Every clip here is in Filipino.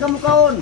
Kamukaon.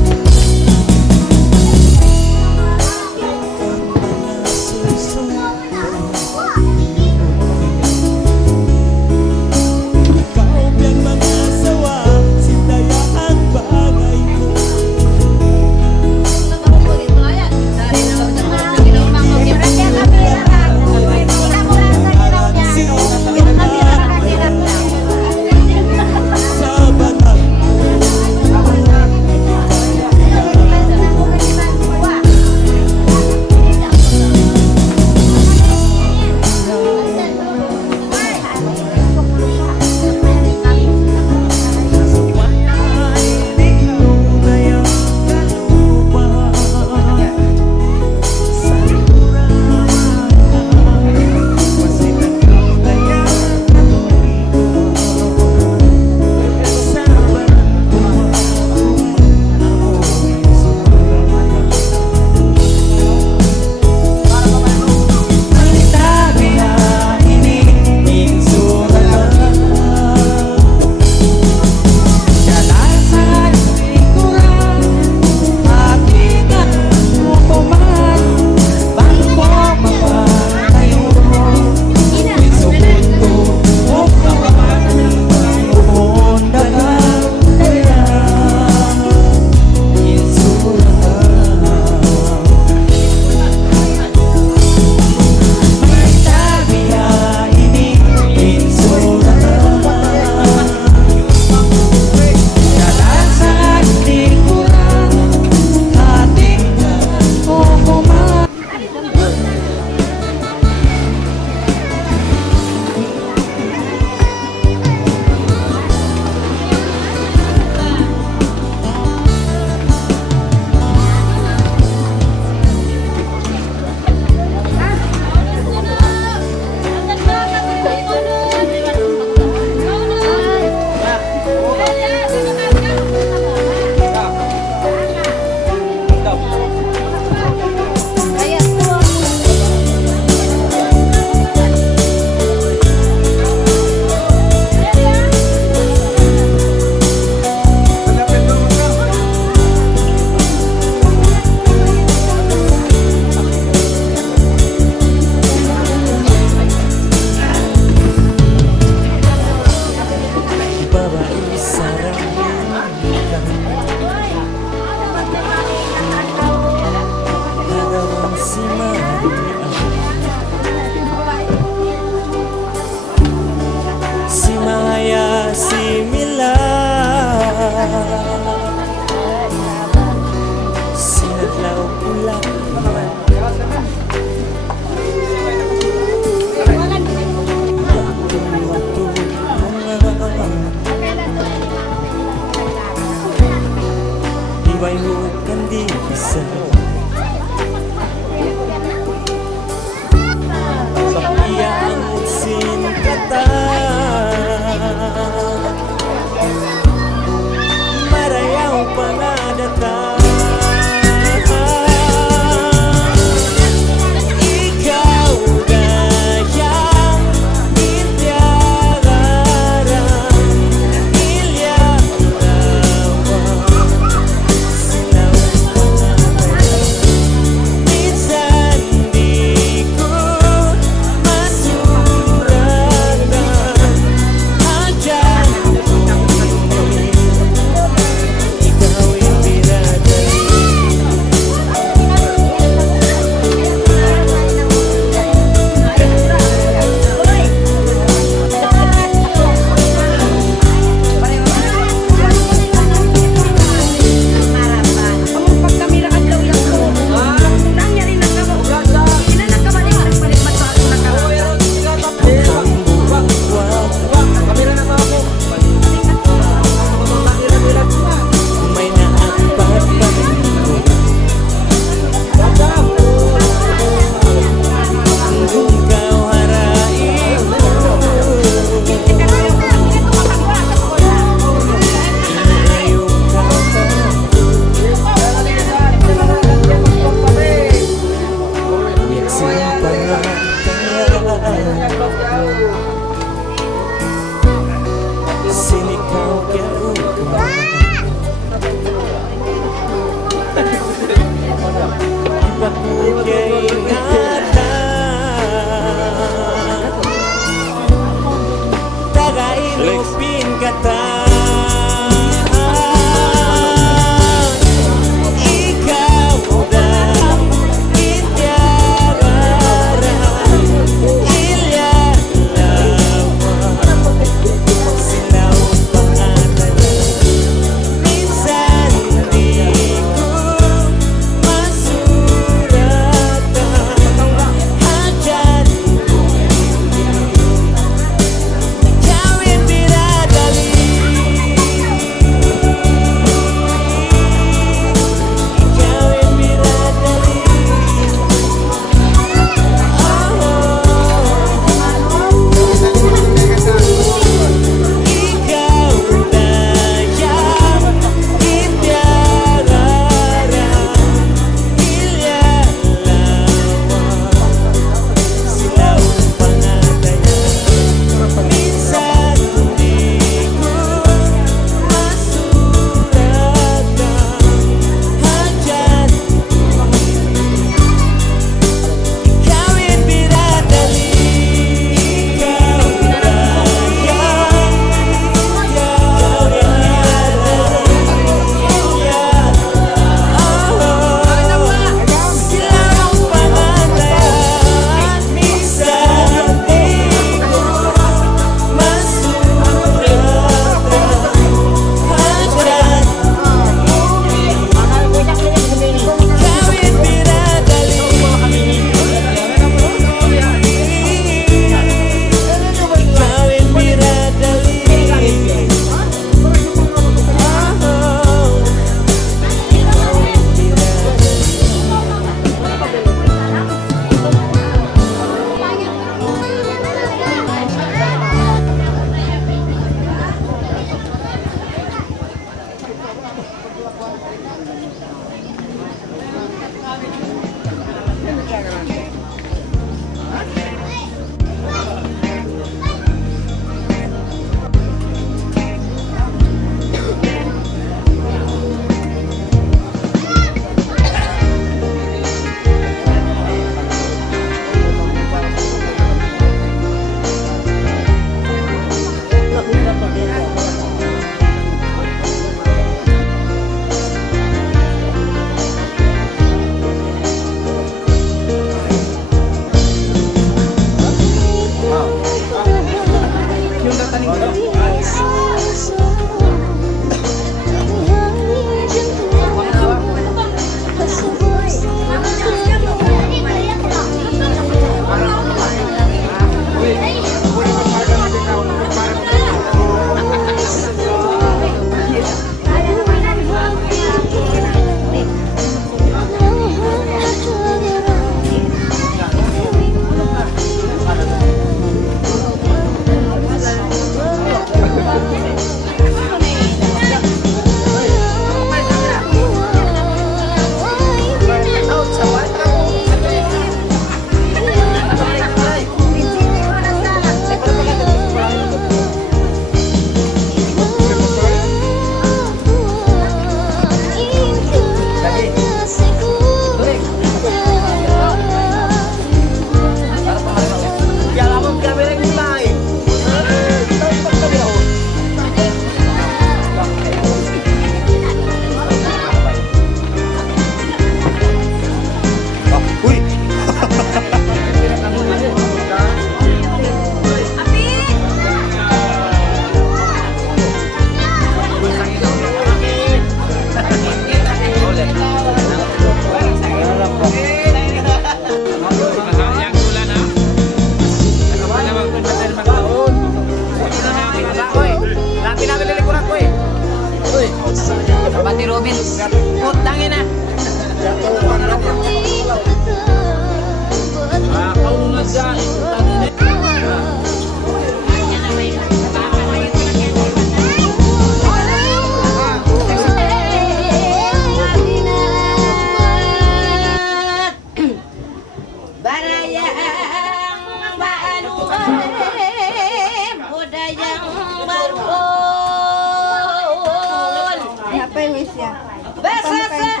Basasaat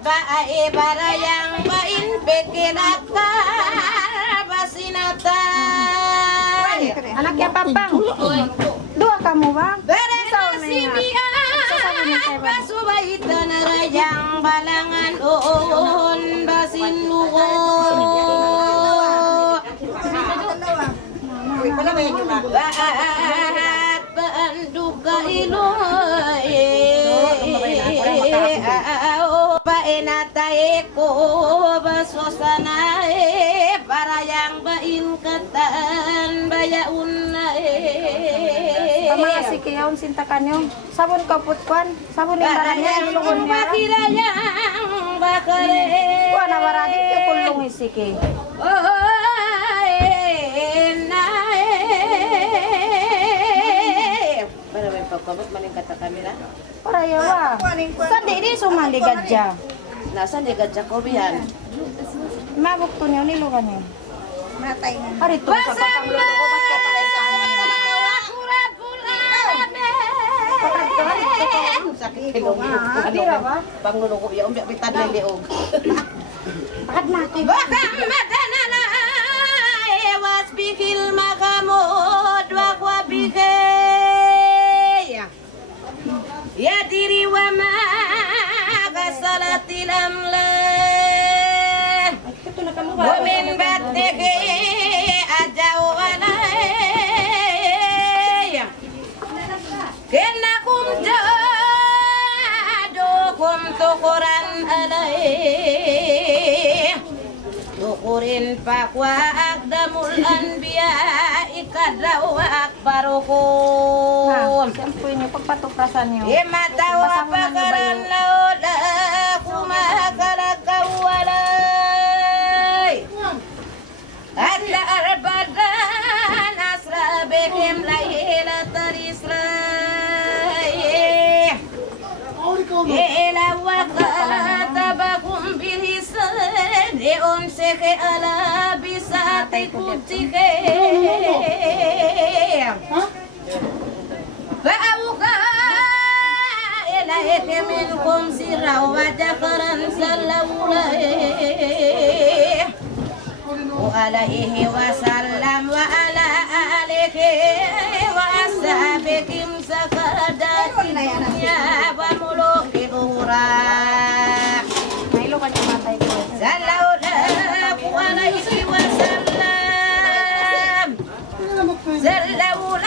ba ay barayang bain pekinakar basinatay. Anak ya papang. Dua kamu bang. Beresimian basubaitan rayang balangan on basin lugo. Baat banduga iloy. Paenatae ko basosana barayang bain katan bayaun na Mga sikiyaw sinta kanyo. Sabon kaputkuan. Sabon yung barangay. Ilungon niya. Bakilayang bakare. Kuha na baradi. Kulong isiki. Para may pagkabot maning kata kamera. Para yawa. Sandi di sumali gadya. Nasa ni gadya ko bihan. Mabukto niyo nilungan niyo. Matay na. Harito sa pagkamulo ko ba't ka pala sa amin. Sakit kilong. Adira ba? Pangulo ko yung bitan na liog. Akad na. Baka madanala ewas bikil makamod wakwa bikay. Ya diri wa ma kasalatilam la. Wamin bateke ajaw walay. Kena kum jado kum tukuran alay. Tukurin pakwa akdamul anbiya ikadaw akbarukum. Siyempre niyo pagpatuklasan niyo. Imatawa pakaran lauda kumakaragawalay. Adla arbadan asra bekim lahila tarisray. Ila waqatabakum bilisan Eon seke ala bisate kutike. Ba'awka ila eke minkum sirraw wa jakaran sallawlay. Wa alaihi wa sallam wa ala alihi wa ashabikum sakadatin dunya wa muluki uhura. Nailo ka niyo matay ko. Sallallahu alaihi wa sallam. Sallallahu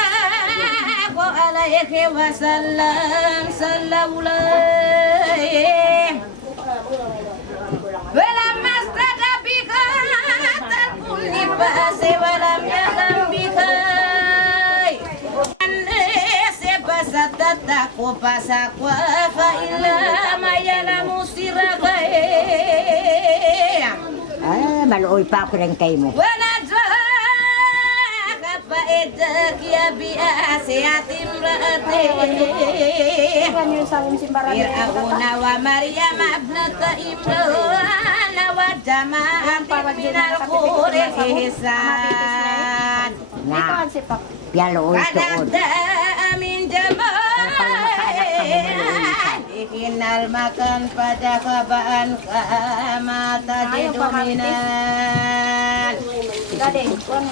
alaihi wa sallam. Sallallahu alaihi. Walamma stada bika tarkun nibase walam yalam bika. Sebasatata ko pasakwa fa illa mayalamu siragai. Maluoy pa ako rin kayo mo. Wala kapaidak ya biase atim raate. Iwan niyo sa simbaran. Fir'auna wa Maryam abnata Imran wa jama'an minal quraisan. Ito ang sipak. Pialoy tuod. Kadada amin jama'an ikinal makan pada kabaan kamata jedominan.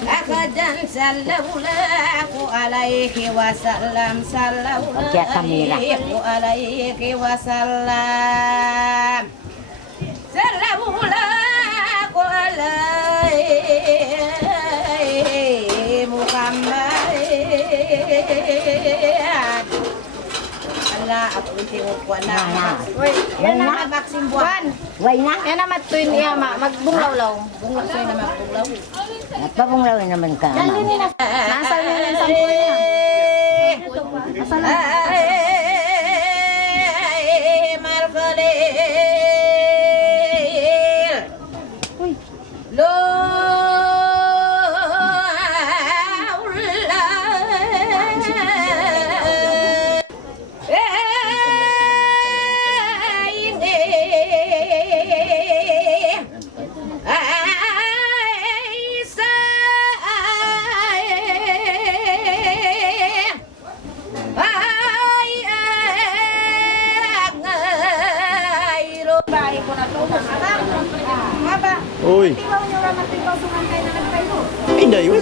Akadan sallallahu alaihi wasallam sallallahu alaihi wasallam sallallahu alaihi Muhammad. Allah aku tingog ko na. Yan na. Maxim buwan. Way na. Yan na matuin niya ma. Magbunglaw-law. Bunglaw sa'yo na magbunglaw. Nagpabunglawin naman ka. Nasal niya yung sampul niya. Nasal na. Markalil. Uy. Lo.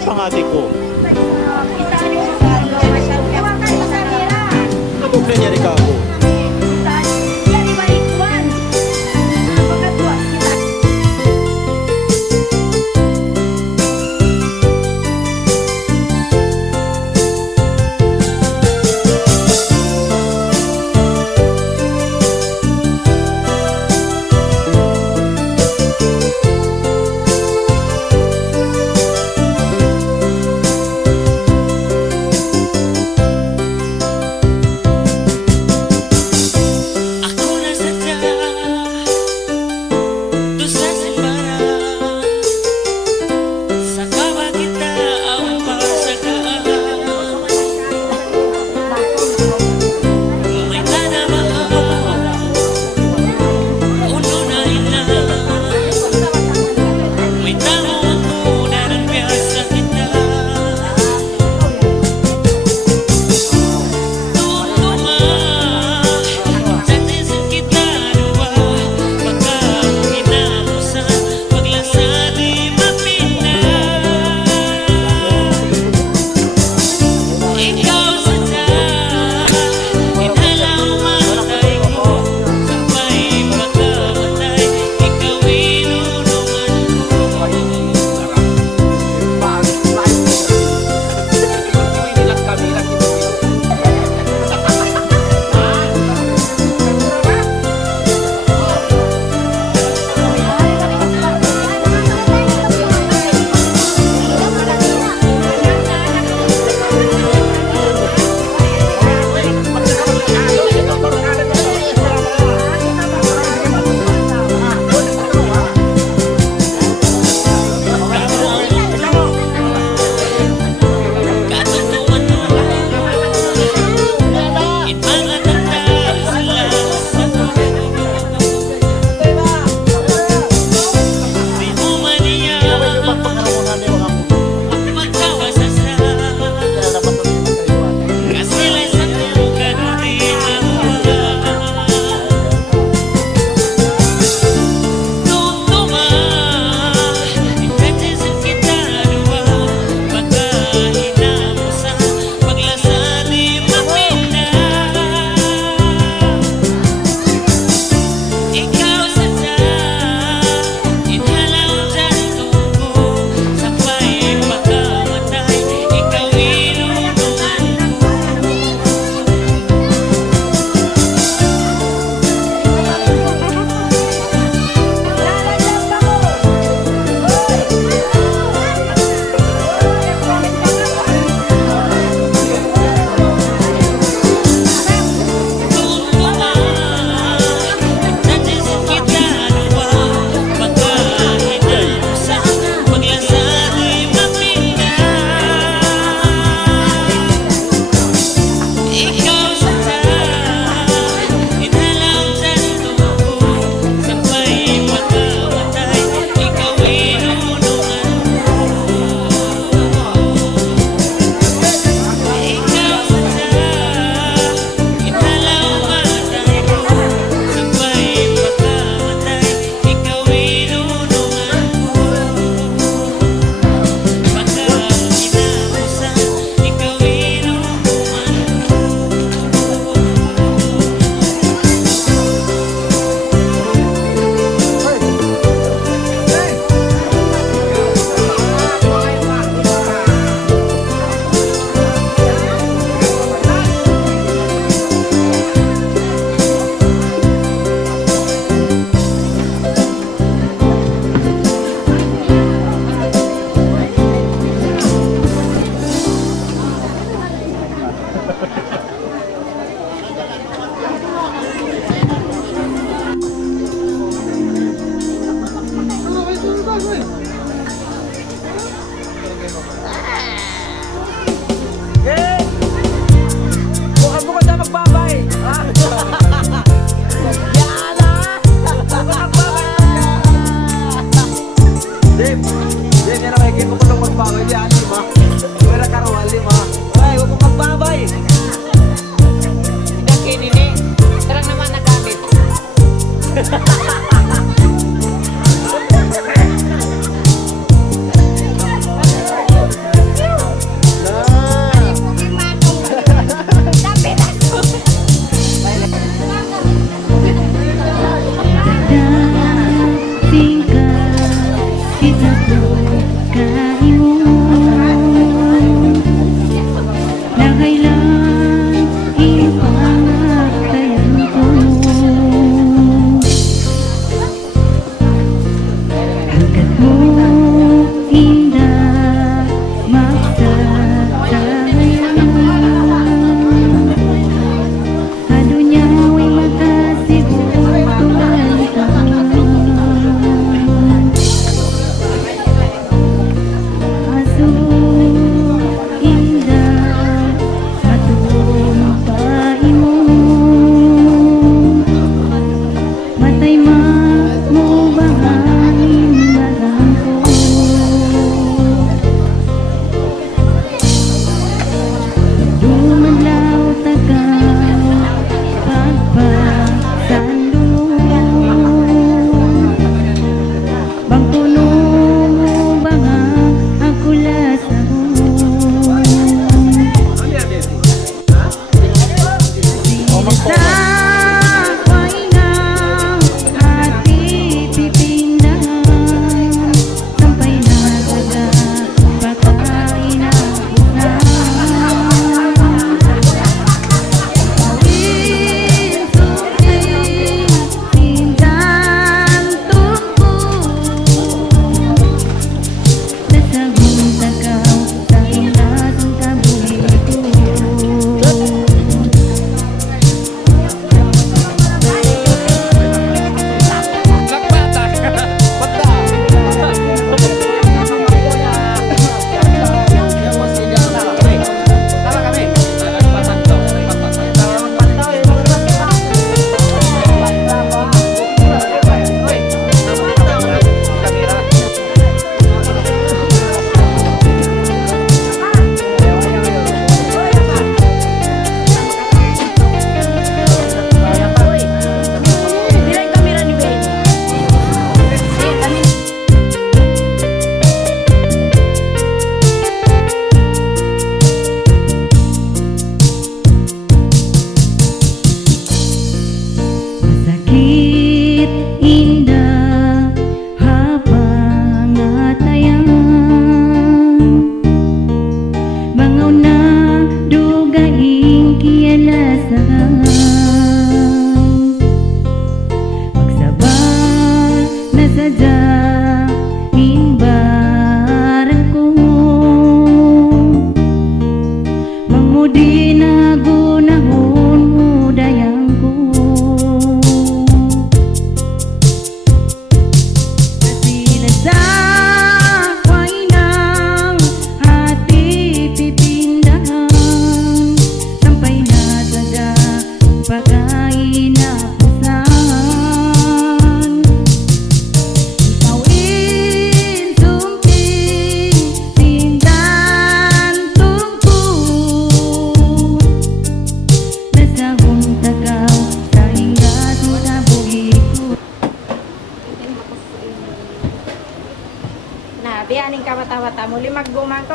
pangati ko. Iwan kayo sa nila. Ano kanya ni Kako? Yan, iba ikuan. Pagkatwa, kita.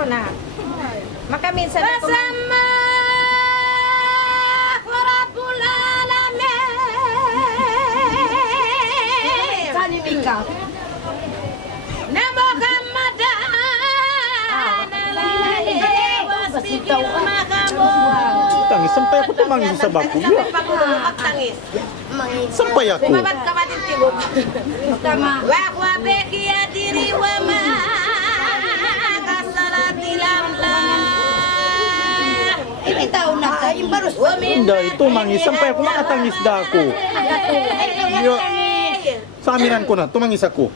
ikaw na. Makaminsan ako. Bersama Rabbul Alamin. Saan yung ikaw? Na Muhammadan alaihi wasallam makamu. Tangis, sampay ako tumangis sa bako. Magtangis. Sampay ako. Kumabad kapatid tibok. Tama. Wa wa beki ya diri wa ma kasalati lamla. Ini taon na tayo. Imbarus. Hindi, tumangis. Sampay ako, makatangis da ako. Yo, sa aminan ko na, tumangis ako.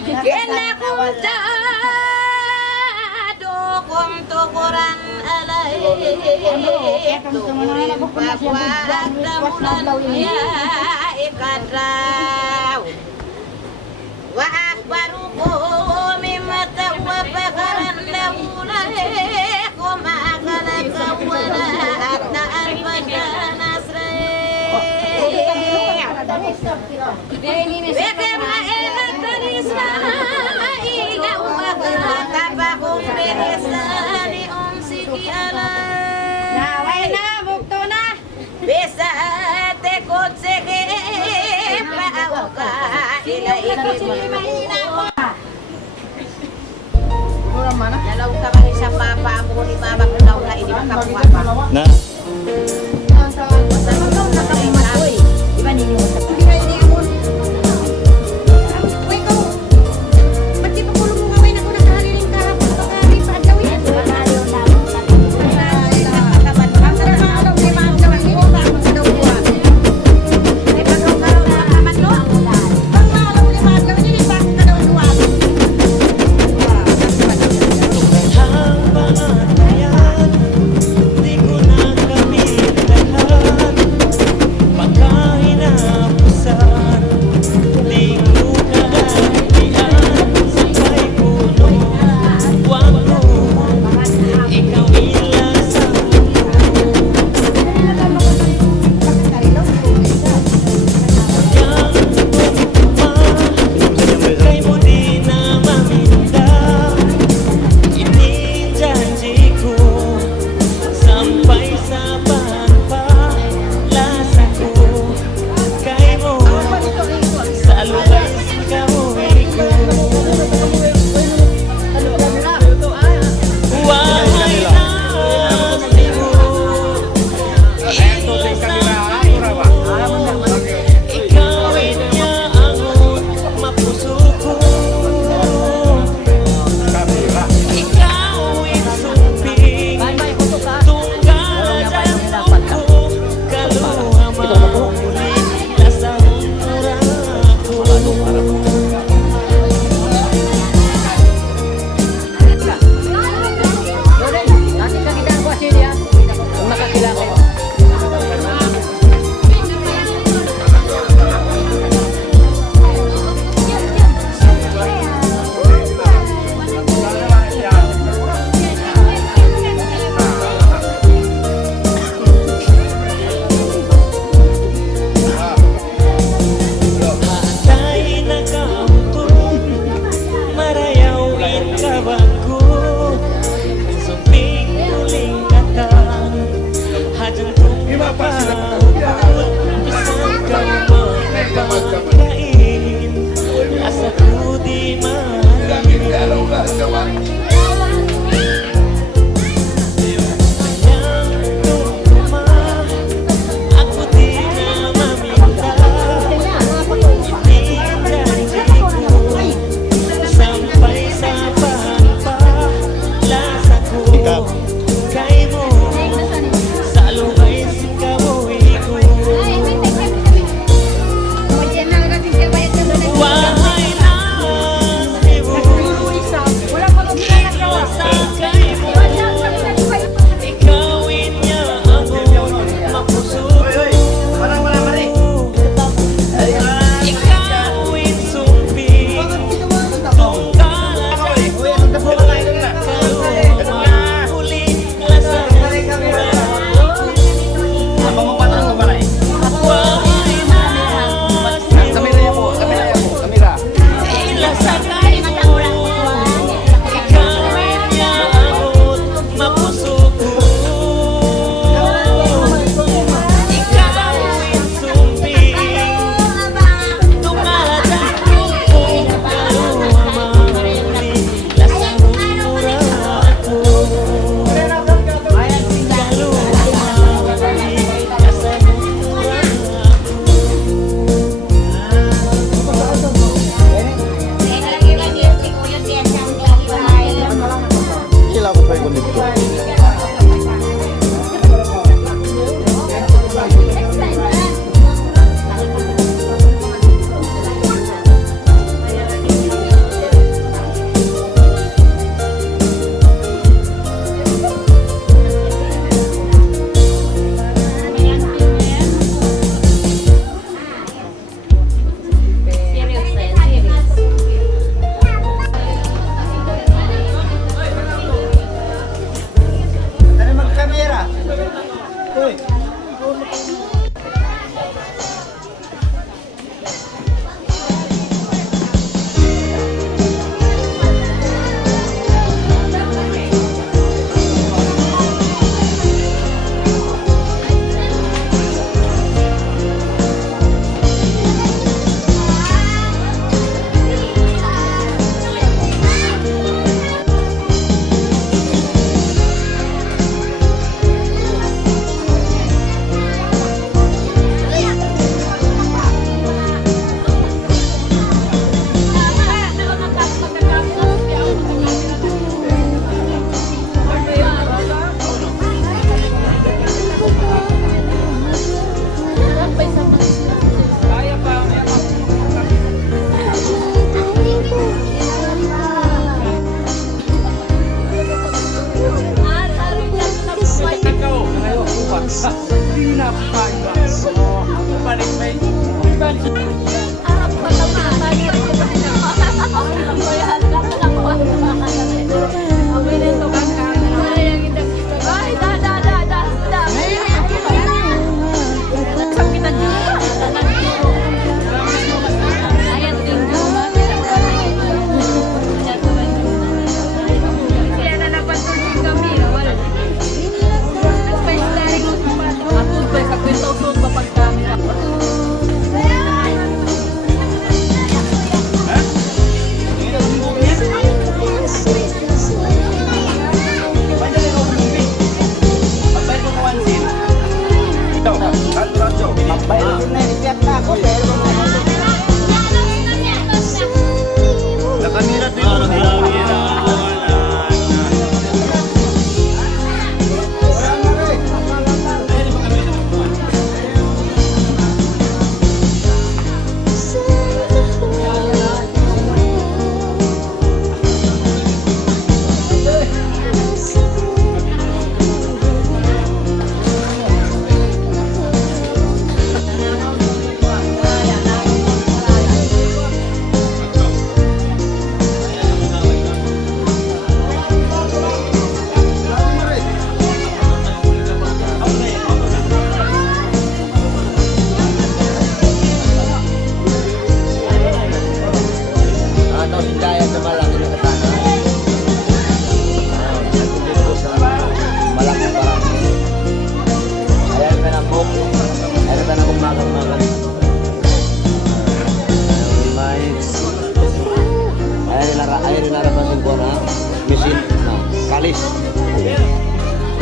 Kena kunta dukum tukuran alaihi turim bahwa akdamulan ya ikadraw wa akbarukum mimma tawabakaran lahulaikum akalaka wala akna al-badan asrai Bekema elatan Israila wa tabahum bilisani umsiki ala Naway na, bukto na. Bisa tekot sege pauka ila ikimina Dalaw ka ba sa papa mo ni mama ko daw na ini makapuapa Na, Sa mga nakalimutan Iba ninyo.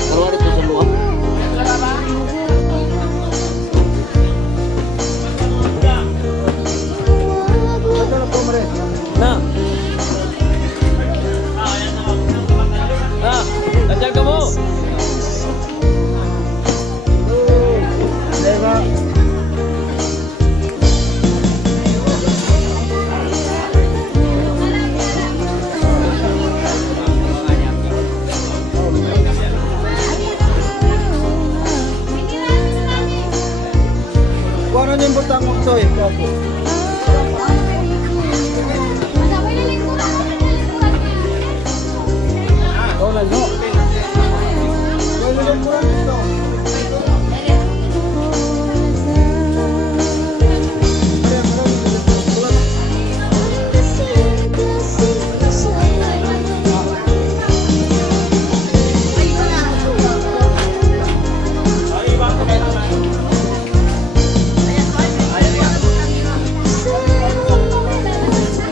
Taruhan ito sa luwa. Na. Na, nandiyan ka mo. Kung ano yung butang mo ito eh.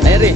Ayari.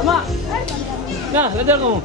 Ama. Nah, belajar kamu.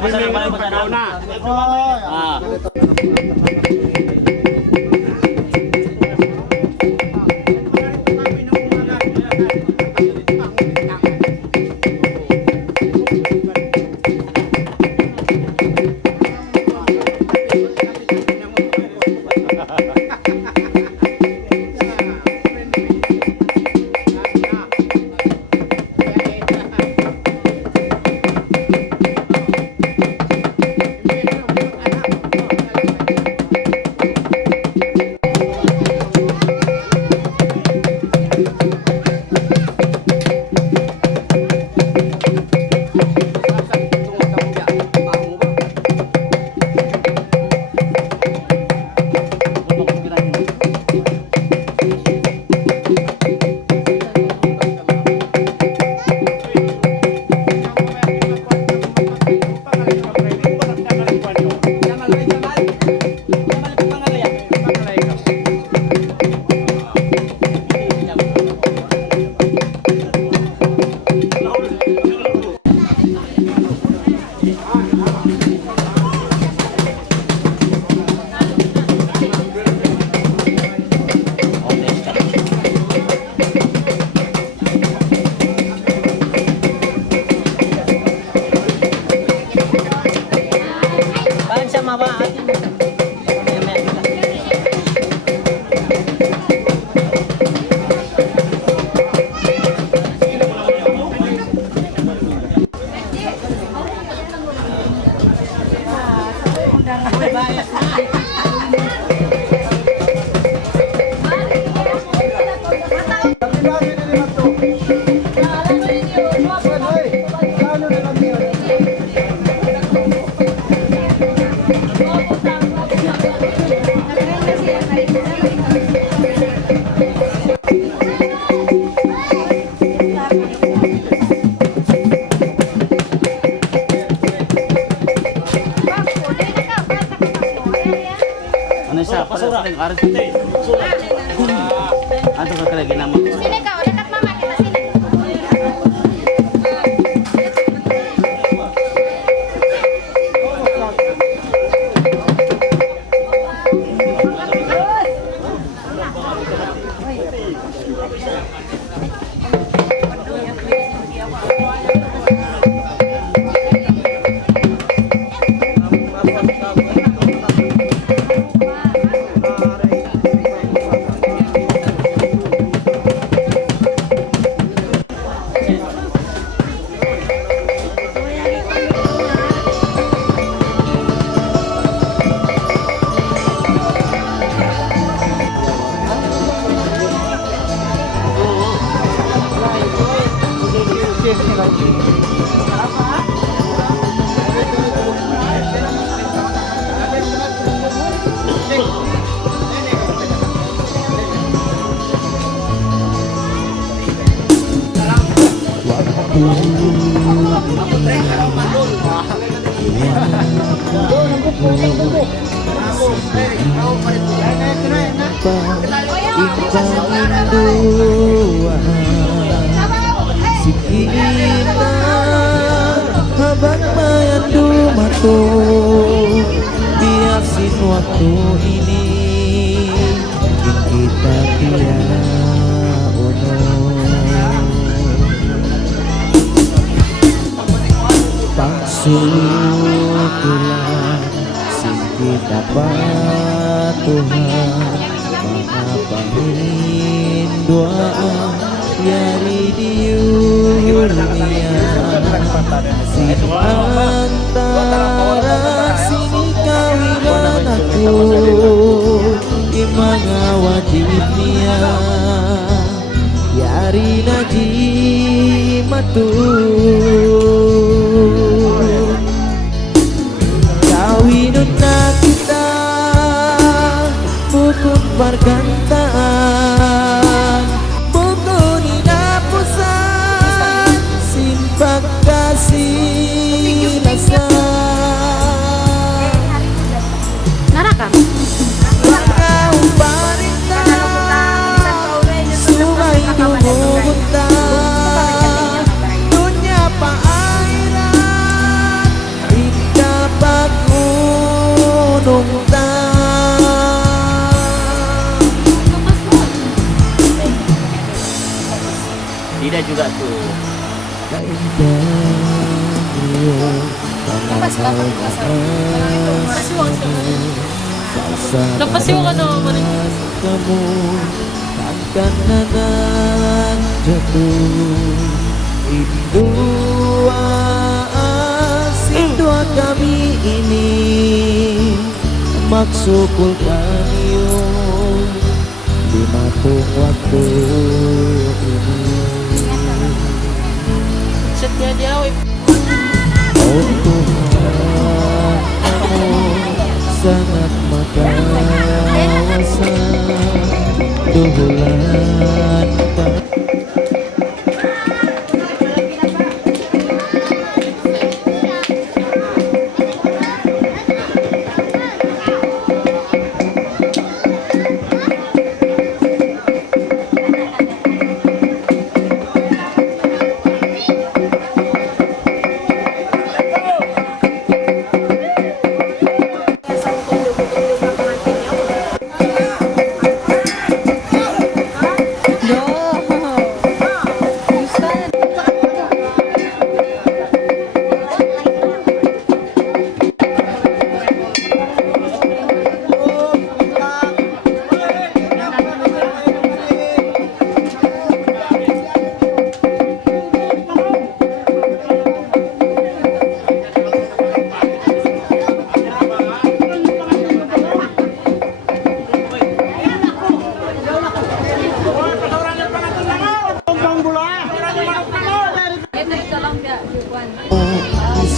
Basta na pala na. Ah. Ano siya? Pasura. Aral ko tayo. Ano ka kaya ginamit? Sini ka, ulit at mama kita sini. Si kita habang mayandu mato biasin waktu ini kita tiada ono pangsukulan sing kita Tuhan mengapangin doa yari diurnia si antara sini kawinan aku imanga wajibnya yari najimatu kawinun na kita bukun pergantaan bukun inapusan Tidak juga tuh. Lepas yung ano, kamu takkan akan jatuh. Dua asing dua kami ini maksudul kanium di matung waktu ini. chat niya dia, Oh Tuhan, kamu sangat makawasan Tuhan.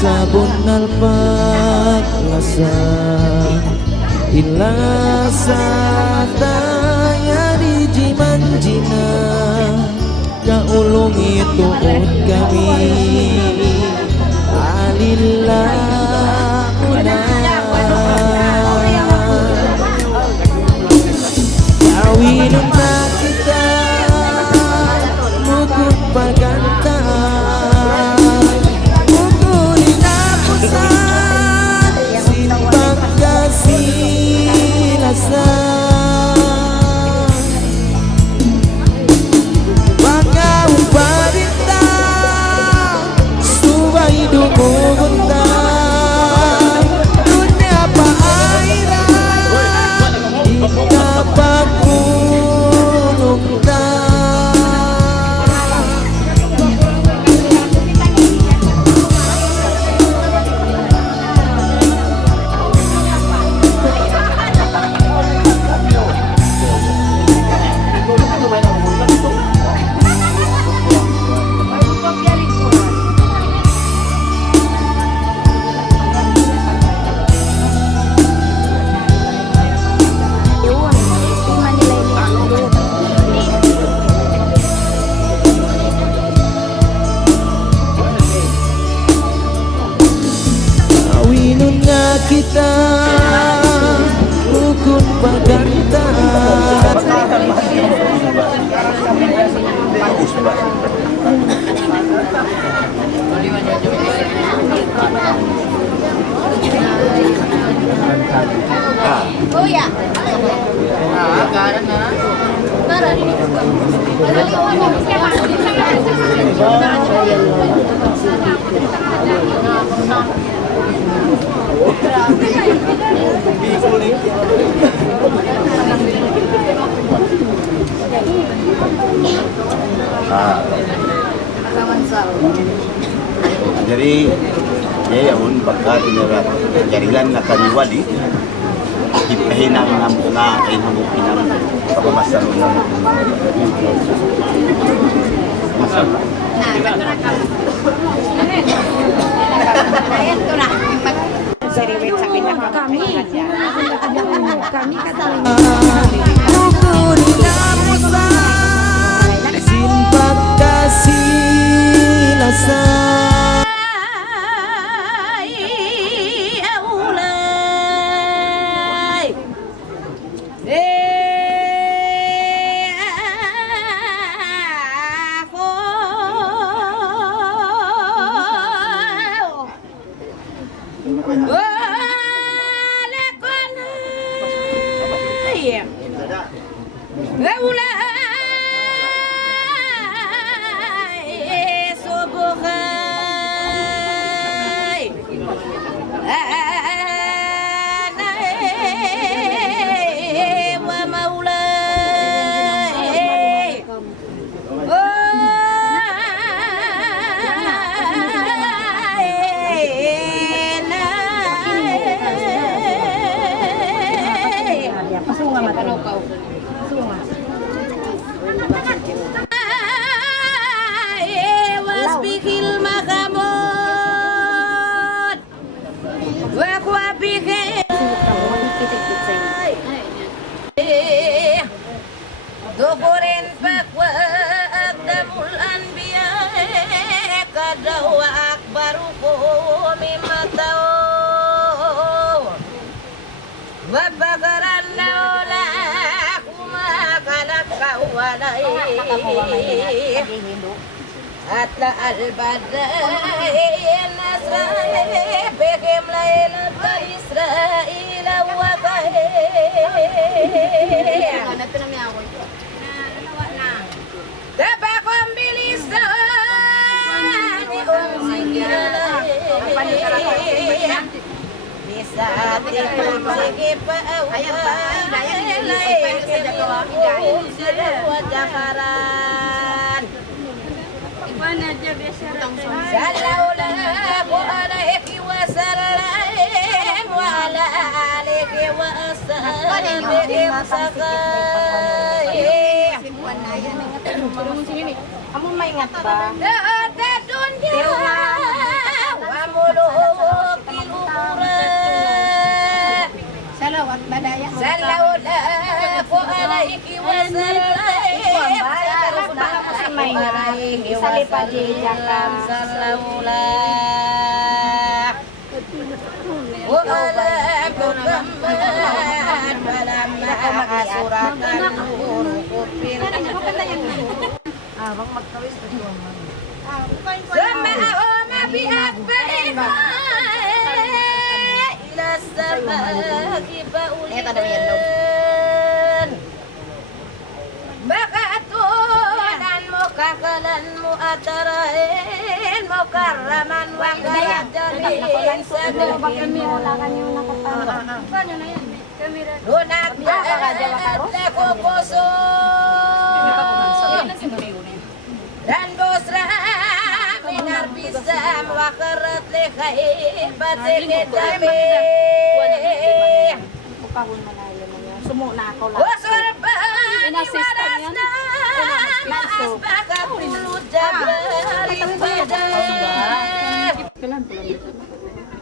Sabun alpaglasan ilasa taya di jiman-jina kaulungi tuut kami alillah kawinun na kita mukun paganta kita rukun paganta Oh ya. Jadi ya un pagka tinirat jarilan na kaniwali ipahinang na inamok inang kapabasan ng masama. Kami kata simpat kasih lasa Yeah. bihil makamot. Wakwa bihil. Dukurin pakwa akdamul anbiya kadawa akbaruku mimatau wabagaran laula kumakalak kawalay atla al-badai nasrai bikim laylat Israel wakay Dapat bilisan bisa tikun sige pa wajakaran Salaula ko alaihi wa sallam wa ala alihi wa ashabihi Kamu maingat ba? Dada dunia wa mulukil ukhra Salawat badaya. Sallallahu alaihi wasallam alaihi wasallam sallallahu Muhammad suratan kurukupil Abang magkawis na doon. Sama'ahum bi'akba'iha ila samaki ba'ulihan Bakatunan mo kakalan mo atarahin mo karaman wa kayajalin sa duhin Lunak na kukuso dan bosra minar bisa wakarat lekhay batike tabi Bukahon malayo na yan. Sumuna ako lang. Wasar pa inawaras na maas pakatulod jabari pada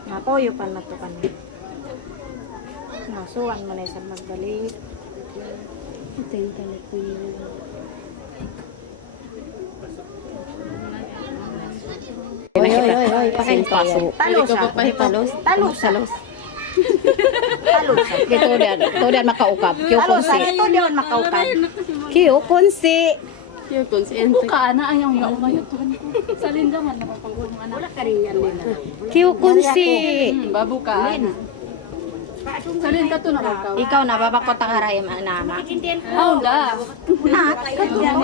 Napoyo pa na to kanina. Nasuwan mo na isang magbalik. Ito yung talit ko yun. Oy, pakinto. Talos ah. Talos. Talos. Ito diyan makaukap. Talos ah. Ito diyan makaukap. Kiukunsi. Buka na ang yung ngayon tuhan ko. Sa lindangan na mapagulong anak. Wala ka rin yan nila. Kiukunsi. Babuka na. Sa linda to na ikaw. Ikaw na babakot ang harayam ang nama. Da.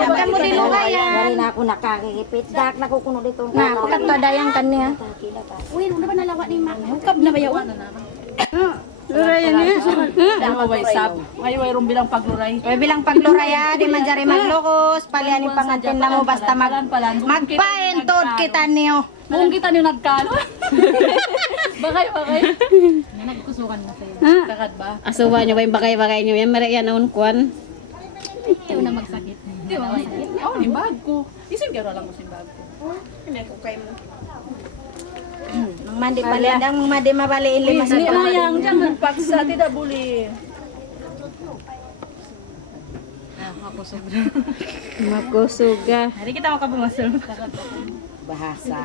Kamu din kaya. Dari na ako nakakikipit. Dak nakukuno dito. Na, pagkatadayang kanya. Uy, ano ba nalawa ni Mak? Hukab na ba yawan? Luray niya. Dama way sab. Ngayon way bilang pagluray. Oy bilang pagluraya, di man jari maglukos, palianin pangantin na mo basta magpaintod kita niyo. Kung kita niyo nagkalo. Bagay. Nagkusukan na sa'yo. Kakad ba? Asuwa niyo ba yung bagay-bagay niyo yan? Mara yan naon kuan. Hindi mo na magsakit. Hindi mo masakit. Oo, ni bag ko. Ising garo lang mo si bag ko. Hindi ko kay mo. Mang mandi palindang, mang mandi mabaliin lima sa Hindi mo yang jangan paksa tidak boleh. Makusuga. Hari kita mau kabur masuk. Bahasa.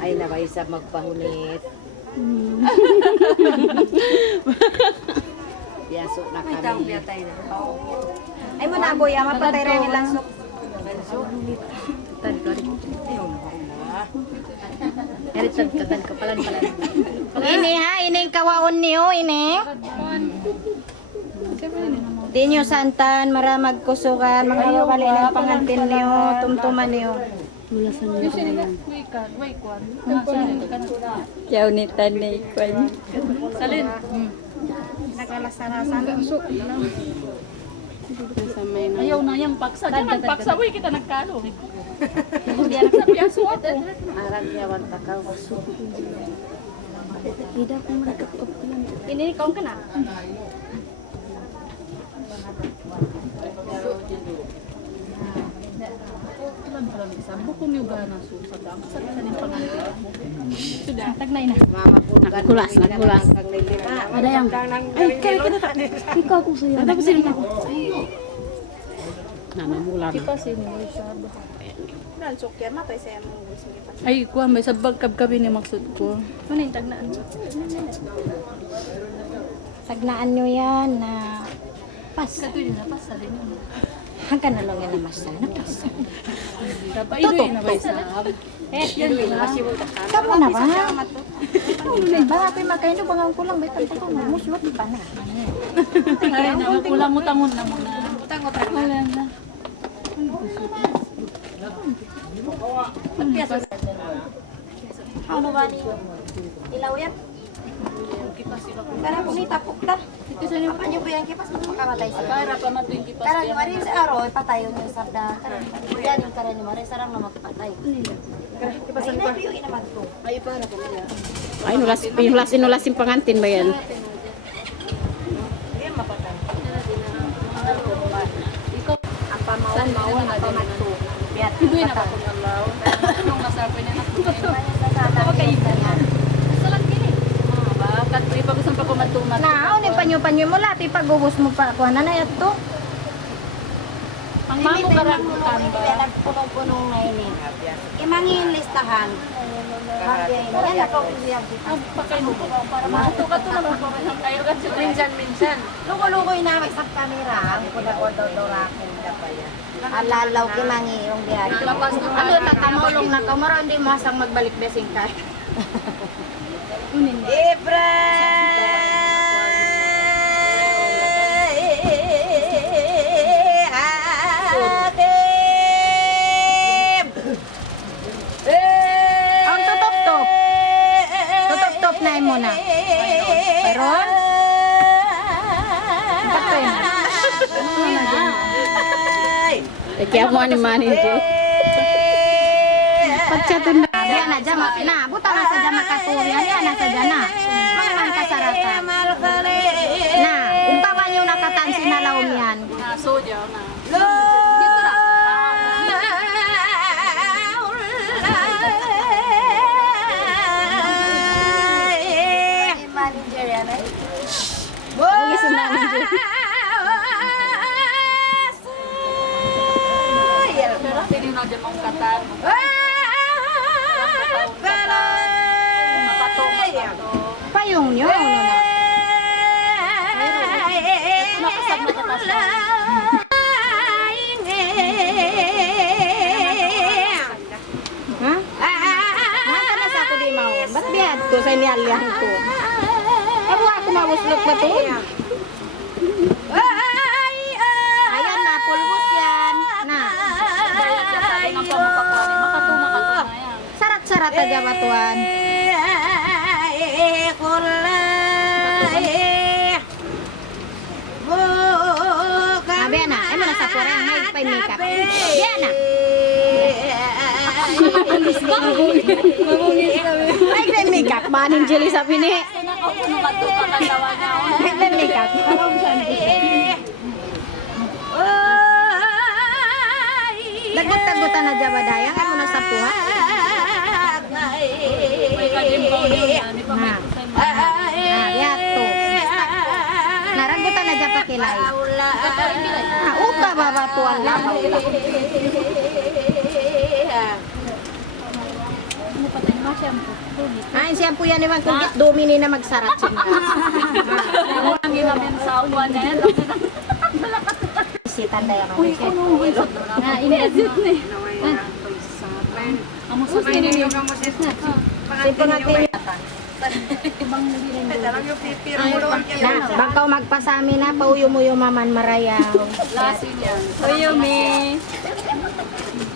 Ay na ba isa magpahunit. Biyaso na kami. Ay mo na boy, mapatay rin nilang. Ini ha, ini yung kawaon niyo, ini. Di nyo santan, maramag kusukan, mga iwali ng pangantin niyo, tumtuman niyo. Yaw ni tanay kuan. Salin. Naglalasarasan. Ayaw na yang paksa. Jangan paksa. Uy, kita nagkalo. Hindi anak sa piyaso ako. Arang yawan takaw. Ini kau kena. kuan pala ni isa. Bukong yung gana so sa dam. Sa kanin pangalan. Sudah tagnay na. Nagkulas. Ada yang ay kaya kita ikaw ko sa'yo. Ada pa sila ako. Nanamulan. Kita sini siya. Dan sukya matay sa mo sige pa. Ay kuan may sa bagkab-kabi ni maksud ko. Ano yung tagnaan? Tagnaan nyo yan na pas. Katuloy na pas sa rin. Hanggang na lang yan na mas sana. Dapat idoy na ba isa? Yan na. Kamu na ba? Ba, ako yung magkaino bangang kulang. Betan pa ko. Muslot pa na. Ay, kulang utangon na muna. Utang-utang na. Ano ba ni ilaw yan? Kara kung itapok ta. Apa nyo ba yung kipas mo makamatay siya? Para pa matuwing kipas. Kara nyo marin sa araw, patayo nyo sa sabda. Yan yung kara nyo marin, sarang na magpatay. Kipasan pa. Ay, inaman ko. Ay, para ko nila. Ay, inulas yung pangantin ba yan? Ikaw, Ang pamawan, mawon, ang pamato. Biat, idoy na ba kung alaw? Anong nasabi niya na kung Tawag kayo na. Salang kini. Bakit po ipag-usang pa kumatumat? Nao, ni panyo-panyo mo lati pag-ubos mo pa. Kuha na na ito. Ang mamo karagutan ba? Nagpunong-punong na ini. Imangin listahan. Yan ako kuyang kita. Ang pakay mo ko para matukat na magpapalang kayo kasi minsan. Luko-lukoy na may sa kamera. Ang kuda-kuda-dora pa yan. Alalaw kimangi yung diyan. Ano tatamulong na ka. Maro hindi masang magbalik besing ka. Ibra! Ang tutop-top. Tutop-top na mo na. Meron? Bakit? Kaya mo ni manager. Pagchatun na. Diyan na, dyan na. Buta na sa dyan makatuloy. Yan na sa dyan na. Mga kasaratan. Na, umpawan yung nakatansi na laom yan. Soja na. Manager yan eh. Huwag isa manager. Pero hindi na dyan mong katan. Makatong. Payong nyo. Ano na? Nakasag na katas. Ha? Naka na sa ako di mo. Ba't biyad ko sa iniyalihan ko? Ako ako mabuslok ba to? Ayan na, pulbos yan. Na. Makatong na yan. Sarat-sarat aja batuan. Biana, ano na sa pura? May makeup. Biana. Ay, may makeup. Maning Jelly sabi ni. May makeup. Lagot-lagotan na dyan ba dayang? Ano na sa puha? May kadimpaw niyo yan. Di pa may Yato. Naragutan na dyan pa kilay. Uka ba ba tuwan lang? Ay, shampoo yan naman kung domini na magsarat siya. ang ginamin sa uwan na yan. Isitan na yan. Na, inedit na eh. Amo sa sinini. Simple natin. Na, bakaw magpasami na, pauyo-muyo maman maraya. Lasin yan. Uyumi.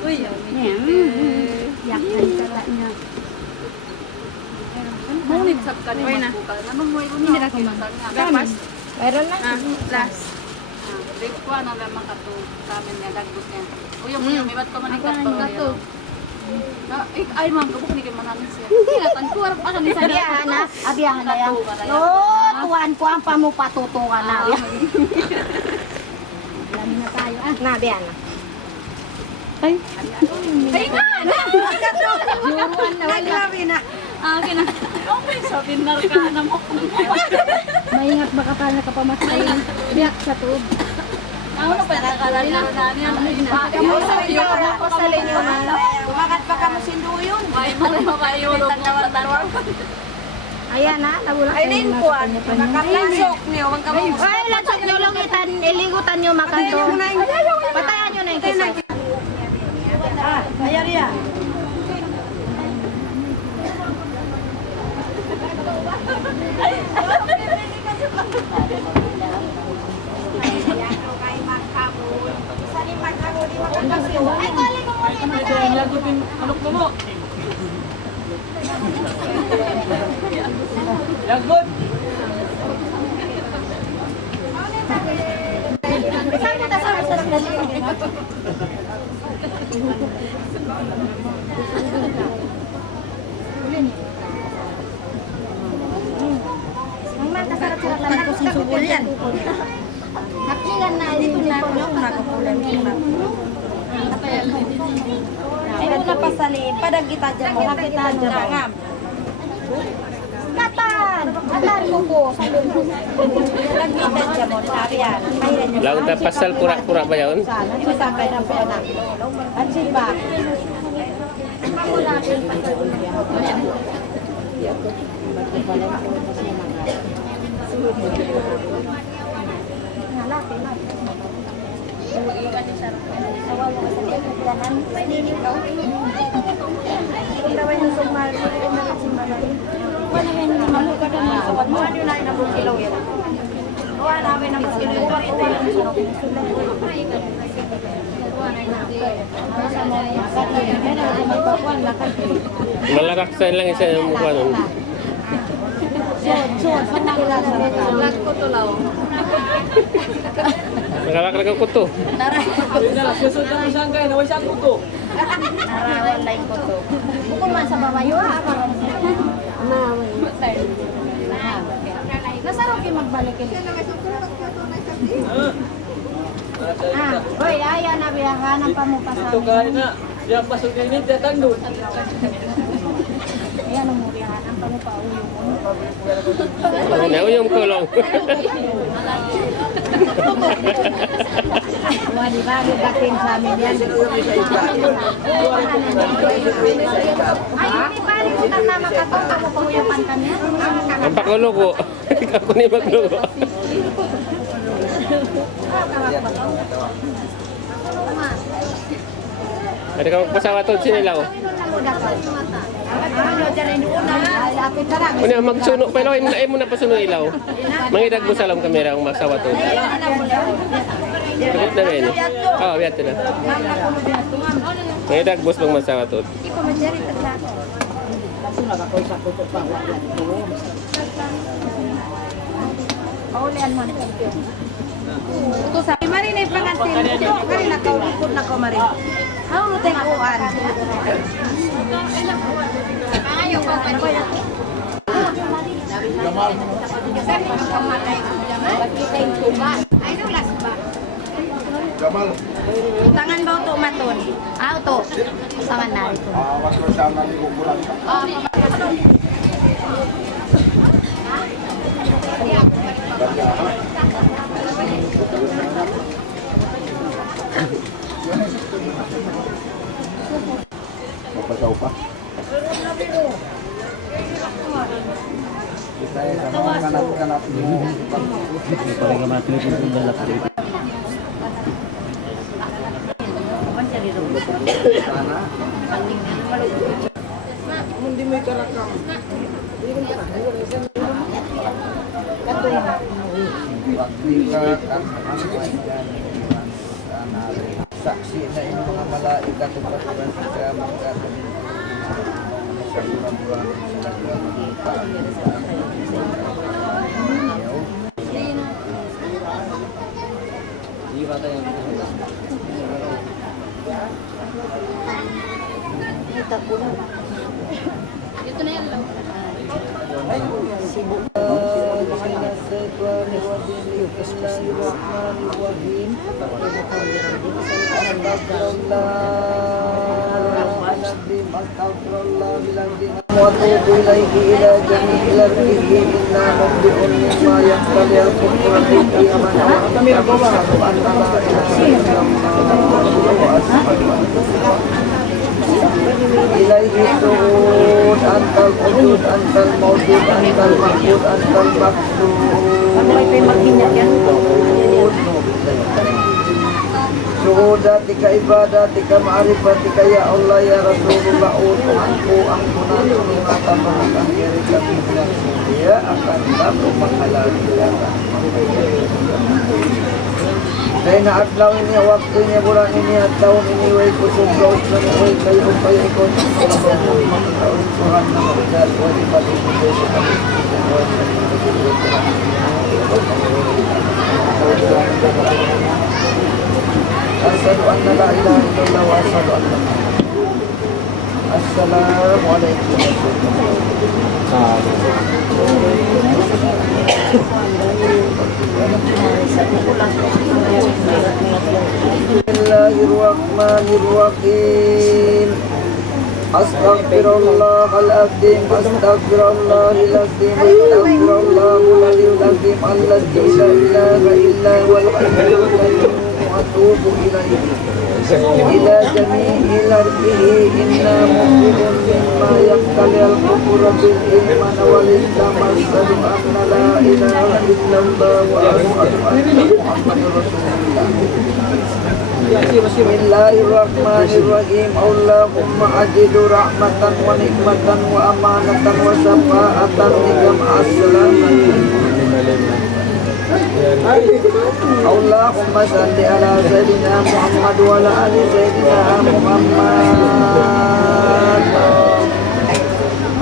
Uyumi. Yakan kala niya. Ngunit sab ka ni magbuka. Anong mo hindi na kumantan nga. Gapas. Meron na. Last. Ko na lang makato kamen nga dagbot niya. Uyumi, ba't ko man ikato? Ay, ma'am, kapag hindi kayo manamin siya. Kinatan ko, warap ako ni Sana. Abiyahan na yan. No, tuwan ko ang pamupatutungan na. Ah. Alam na tayo. Na, abiyahan na. Ay, Ay nga! Juruan na wala. Grabe na. Akin na. Okay, sabi na ka na mo. Maingat baka pa nakapamatay. Biyak sa tubig. Ako na pa nakakalaro na niya. Kamu sa iyo, ako sa linyo na. Kumakat pa ka mo sinduyon. May makayulog na matanong. Ayan na, nawala Ay, din po. Nakakasok niyo. Wag ka mo. Ay, lansok nyo lang itan, iligutan nyo makanto. Patayan nyo na yung kisa. Ayariya. Ang mga kasarap-sarap lang ako sa subol yan. Hakilan na, dito na ako yung nakakulan. Ay, muna pasali. Padag kita dyan mo. Hakita dyan mo. Katan! Katan mo po. Nagkita dyan mo. Sabi yan. Kailan nyo. Lang ta pasal pura-pura ba yun? Sana, di sampai na pena. At siba. Malakaksan lang isa yung mukha nun. Lag ko to law. Nakalaklag ang kuto. Narawalay ko to. Bukod man sa babayo ha. Nasarap yung magbalik yun. Oy, ayan na biyahanan pa mo pa sa amin. Ayan ang mo biyahanan pa mo pa uyo mo. Ano yung kulong? Di ba? Gatin sa amin yan. Ay, hindi pa rin utang na makatong. Ako pa uyupan kami. Ang pakulo ko. Ako ni maglugo. Ada ka magpasawaton sinilaw. Ano magsuno pa ilaw, ay mo na pasuno ilaw. Mangidag mo salam kamera ang masawaton. Bakit na rin? Oo, biyato na. Mangidag bus bang masawaton. Paulian man. Ito sa Marin ay pangantin. Ito, kari nakaulikod na ko, Marin. How no take uan? Ayaw pa pa niya. Ay, no last ba? Tangan ba ito maton? Auto. Sangan na ito. Mapasaw pa. Paling ka matuloy kung dalap dito. Saksi na yung mga malaikat at paturan sa mga sa bulan-bulan sila Dito na yan lang. Sibu. Bismillahirrahmanirrahim. Astagfirullahaladzim, astagfirullahaladzim. Wa atubu ilaihi ila jami'il ardihi inna mubdi'un mimma yaqtali al-kufra bihi man wa ashhadu anna la ilaha illallah wa ashhadu anna ilaihi su'ud antal qudud antal mawjud antal mahmud antal maqsud syuhudatika ibadatika ma'rifatika ya Allah ya Rasulullah untukku ampunan sunatan menekan diri kami dia akan dapat menghalali jalan Dahina adlaw ini waktunya bulan ini tahun ini wa kusum gaus dan wa kayu upaya ikut Tuhan mengajar wajibat ini Asyhadu anna la ilaha illallah wa asyhadu anna Assalamualaikum Bismillahirrahmanirrahim. Astaghfirullahaladzim, astaghfirullahaladzim, astaghfirullahaladzim, alladzi la ilaha illa huwal hayyul qayyum wa atubu ilaihi ila jami'il ardihi inna mu'minun mimma yaqtali al-kufra bil iman wal islam asyhadu anna la ilaha illallah wa asyhadu anna muhammadar rasulullah. Bismillahirrahmanirrahim. Allahumma ajidu rahmatan wa nikmatan wa amanatan wa syafa'atan nikam as-salamatan. Allahumma salli ala sayyidina Muhammad wa ala ali sayyidina Muhammad.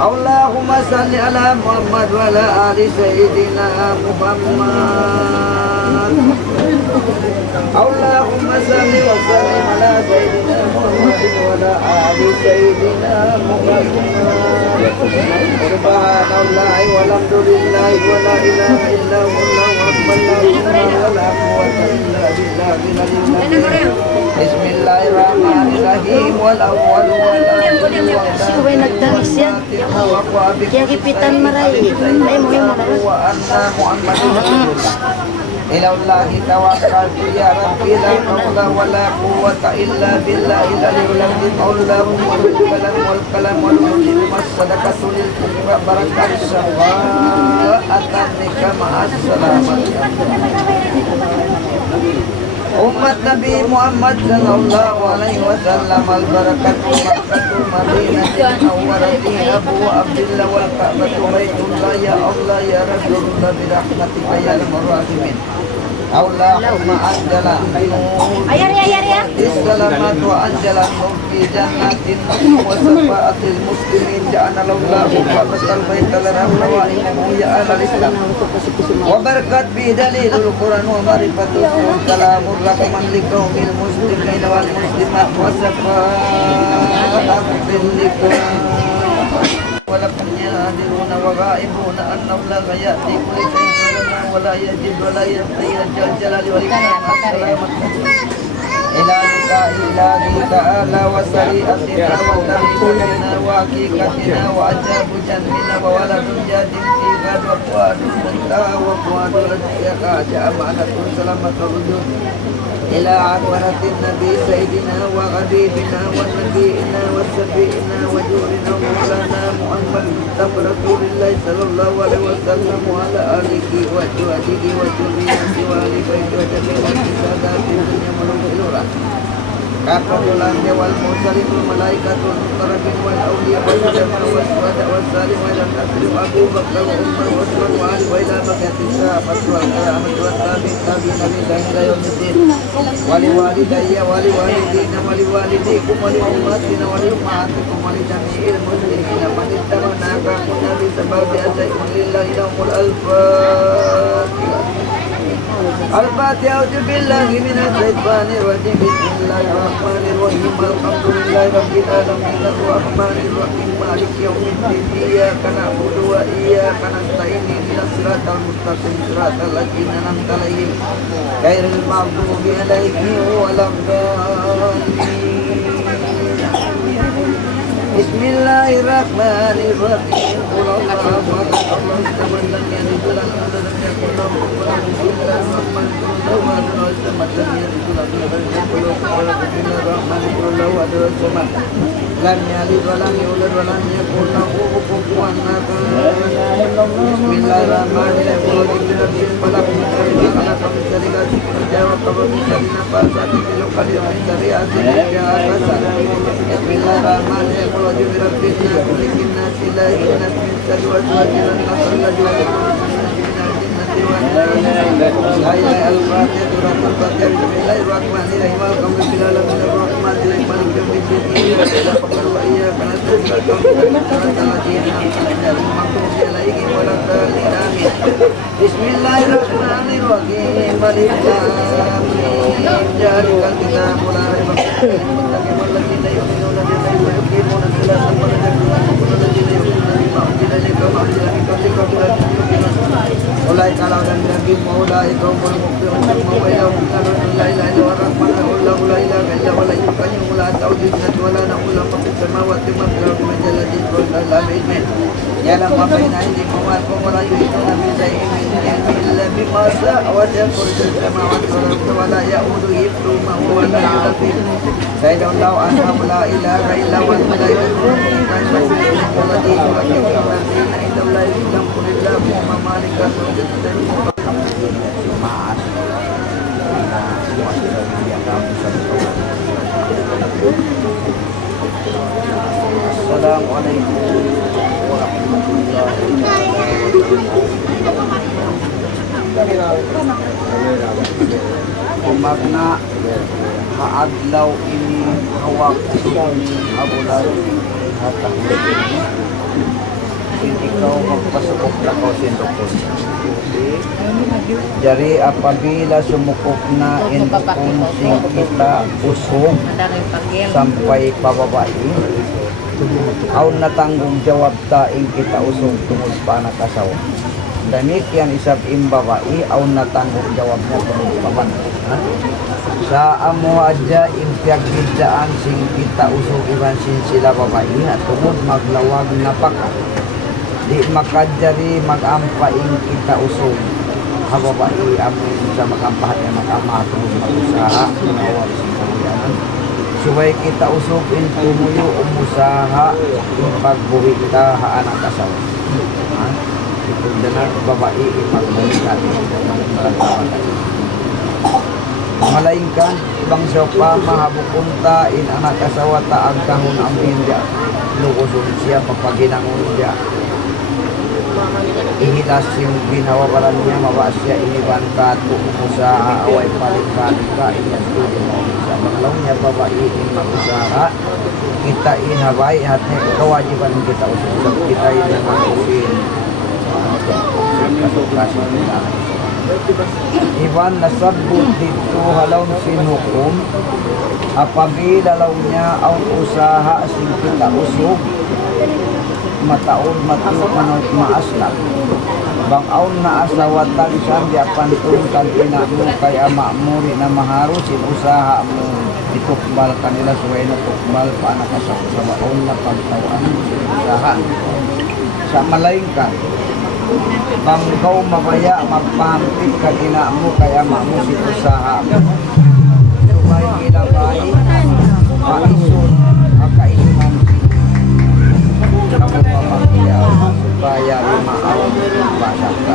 Allahumma salli ala Muhammad wa ala ali sayyidina Muhammad. Allahumma salli wa sallim ala sayyidina Muhammad wa ala ali sayyidina Muhammad. Subhanallahi walhamdulillahi wa la ilaha illa huwallahu akbar la ilaha wa la quwwata illa billah. Bismillahirrahmanirrahim wal awwal wal akhir Siway nagdalis yan. Kaya kipitan maray. Ay mo wa anna Muhammadun rasulullah. Ilallahi tawakkaltu ya rabbi la hawla wa la quwwata illa billahi al-aliyyil azim. Allahumma bil kalam wal kalam wal ulil masadaqatu lil kubra barakat syafa'atan nikama as-salamat. Umat Nabi Muhammad sallallahu alaihi wasallam al-barakatu makkatu madinatin awwalatin Abu Abdullah wal Ka'batu baitullah ya Allah ya Rasulullah bi rahmatika ya arhamar rahimin. Allahumma anjala Assalamat wa anjala fi jannatin wa safaatil muslimin ja'ana Allahu Ka'batal baital rahmah wa innahu ya al-islam wa barakat bi dalilul Quran wa marifatul kalamur rahman liqaumil muslimin wal muslimat wa safaatil liqam ولكم يهادرون وغائبون أنه لا يأتي كل شيء ولا يجد ولا يستطيع الجلال والإكرام السلامة إلى لقاء الله تعالى وسريعتنا وتحقيقنا وحقيقتنا وعجاب جنبنا وولد جاد في باب وقواد منتهى وقواد رجيك أمانة سلامة الوجود إلى عبرة النبي سيدنا وغبيبنا ونبينا وسبينا وجورنا مولانا محمد رسول الله صلى الله عليه وسلم وعلى آله وأزواجه وذريته وآل بيته وجميع السادات الدنيا ملوك الأولى كافرullah wal mursalin wal malaikatul muqarrabin wal awliya wal ulama wal shuhada wal salihin wal asri Abu Bakar wa Umar wa Uthman wa Ali wa ila baqiyati sahabat wal karamat wal tabi'in min ila yaumiddin wali walidayya wali walidina wali walidikum wali ummatina wali ummatikum wali jami'il muslimina man ittaba'ana kunna bi sababi asaikum lillahi lahumul al-fatihah. Al-Fatihah. A'udzu billahi minasy syaithanir rajim. Bismillahirrahmanirrahim. Alhamdulillah Alhamdulillahi rabbil alamin arrahmanir rahim maliki yaumiddin iyyaka na'budu wa iyyaka nasta'in ihdinas siratal mustaqim siratal ladzina an'amta 'alaihim ghairil maghdubi 'alaihim waladdallin. Bismillahirrahmanirrahim. Qul Allahu ahad, Allahu samad, lam yalid wa lam yulad wa lam yakul lahu kufuwan ahad. Bismillahirrahmanirrahim. Qul Allahu ahad, Allahu samad, lam yalid wa lam yulad wa lam yakul lahu kufuwan ahad. Bismillahirrahmanirrahim. Qul Allahu ahad, Allahu samad, lam yalid wa lam yulad wa lam yakul lahu kufuwan ahad. Bismillahirrahmanirrahim. Qul a'udzu birabbil falaq, min syarri ma khalaq, min syarri ghasiqin idza waqab, min syarri nafasati fil 'uqad, min syarri hasidin idza hasad. Bismillahirrahmanirrahim. Qul a'udzu birabbin nas, malikin nas, ilahin nas, min syarri waswasil khannas, alladzi yuwaswisu fi sudurin jinnati wan nas. Al-Fatihah. Bismillahirrahmanirrahim. Alhamdulillahirabbil alamin arrahmanirrahim maliki yaumiddin iyyaka na'budu wa iyyaka nasta'in siratal ladzina an'amta 'alaihim waladdallin. Amin. Bismillahirrahmanirrahim. Alif lam mim. Zalikal kitabu la raiba fihi hudan lil ladzina yu'minuna billahi wa yuqimuna as-salata wa mimma razaqnahum ulai kalau dan nabi maulai kaum mukmin wa ilahum la ilaha illa huwa rahmanul rahim la ilaha illa huwa la yuqayyimu la ta'udhu wa la naqulu ma fis samawati wa fil ardi min jalladin kullu ilmin ya'lam ma baina aydihim wa ma la yuhituna bi shay'in min ilmihi illa bima sha'a wa yaqulu samawati wal ardi wa la ya'udu hifdhuhuma wa huwa al-'aliyyul 'azim. Sayyidallahu annahu la ilaha illa huwa al-malaikatu Assalamualaikum warahmatullahi wabarakatuh. Umakna haadlaw ini hawak ini abulan hatang hindi kau magpasukok na kau sindukon. Jadi apabila sumukok na indukon sing kita usong sampai pababai, aun natanggung jawab ta ing kita usong tungod pa nakasawa. Demikian isab imbabai aun natanggung jawabnya tungod paman. Sa amo aja impiag bidaan sing kita usong iban sin sila babai at tungod maglawag napaka. Di makajari magampaing kita usong hababai amin sa magampahat na magamatong mag-usaha manawag sa kabuyanan. Suway kita usog in tumuyo umusaha in pagbuhi ka haan ang kasawa. Ito na babai in magbuhikan malaingkan ibang sopa mahabukunta in anak kasawa taag kahon ang pinja lukusun siya papaginangon siya ihilas yung binawabaran niya mabaas siya inibantat umusaha away palikan ka inastudi mo sa banglaw niya babae mag-usaha kita inhabay at kawajiban kita usap kita inamagusin kasukasi kita iban nasabot dito halaw sinukum apabila law niya ang usaha sing kita usog mataod matiyo manot maasla bang aun na asawatan siyang di apantun kan pinamo kay ama mo rin na maharo sin usaha mo itukbal kanila suway na tukbal pa nakasak sa maon na pagtawan usaha sa malaingkan bang ikaw mabaya magpahampit ka ginamo kay ama mo sin usaha mo subay ilabay maisun akainuman supaya limaaw basak ka.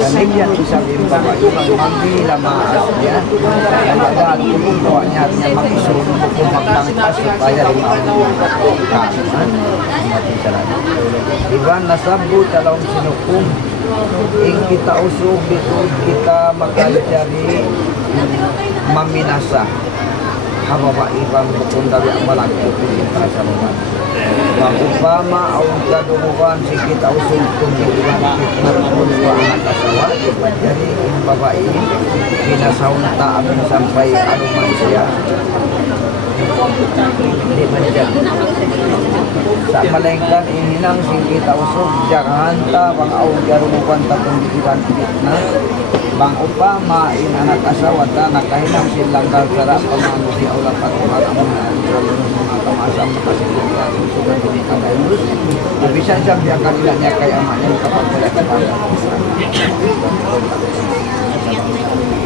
Kanigyan isang imbaba ibang magbila maas niya. Ang bagaan kumukuha niya mag-isunod kung magtangkas supaya limaaw ka. Iban nasabot alawang sinukum. Ing kita usog dito kita magkaljari maminasa. Hababa ibang bukong gabi ang malaki kung kita sa mga. Upama ang kadumukan sikit ausong tumilang kitnarmulwa ang kasawa jadi yung babae pinasaunta amin sampai anuman siya di manjan sa malengkan ininang sikit ausong jakahanta bang aung jarumukan tapong dikiran kitna bang upama inanak asawa ta nakahinang silang kalsara pamanu di aulang patuhan amun mga kamasam makasiguran sudah dikatakan bisa saja kanilanya kayak amaknya kapag wala kapag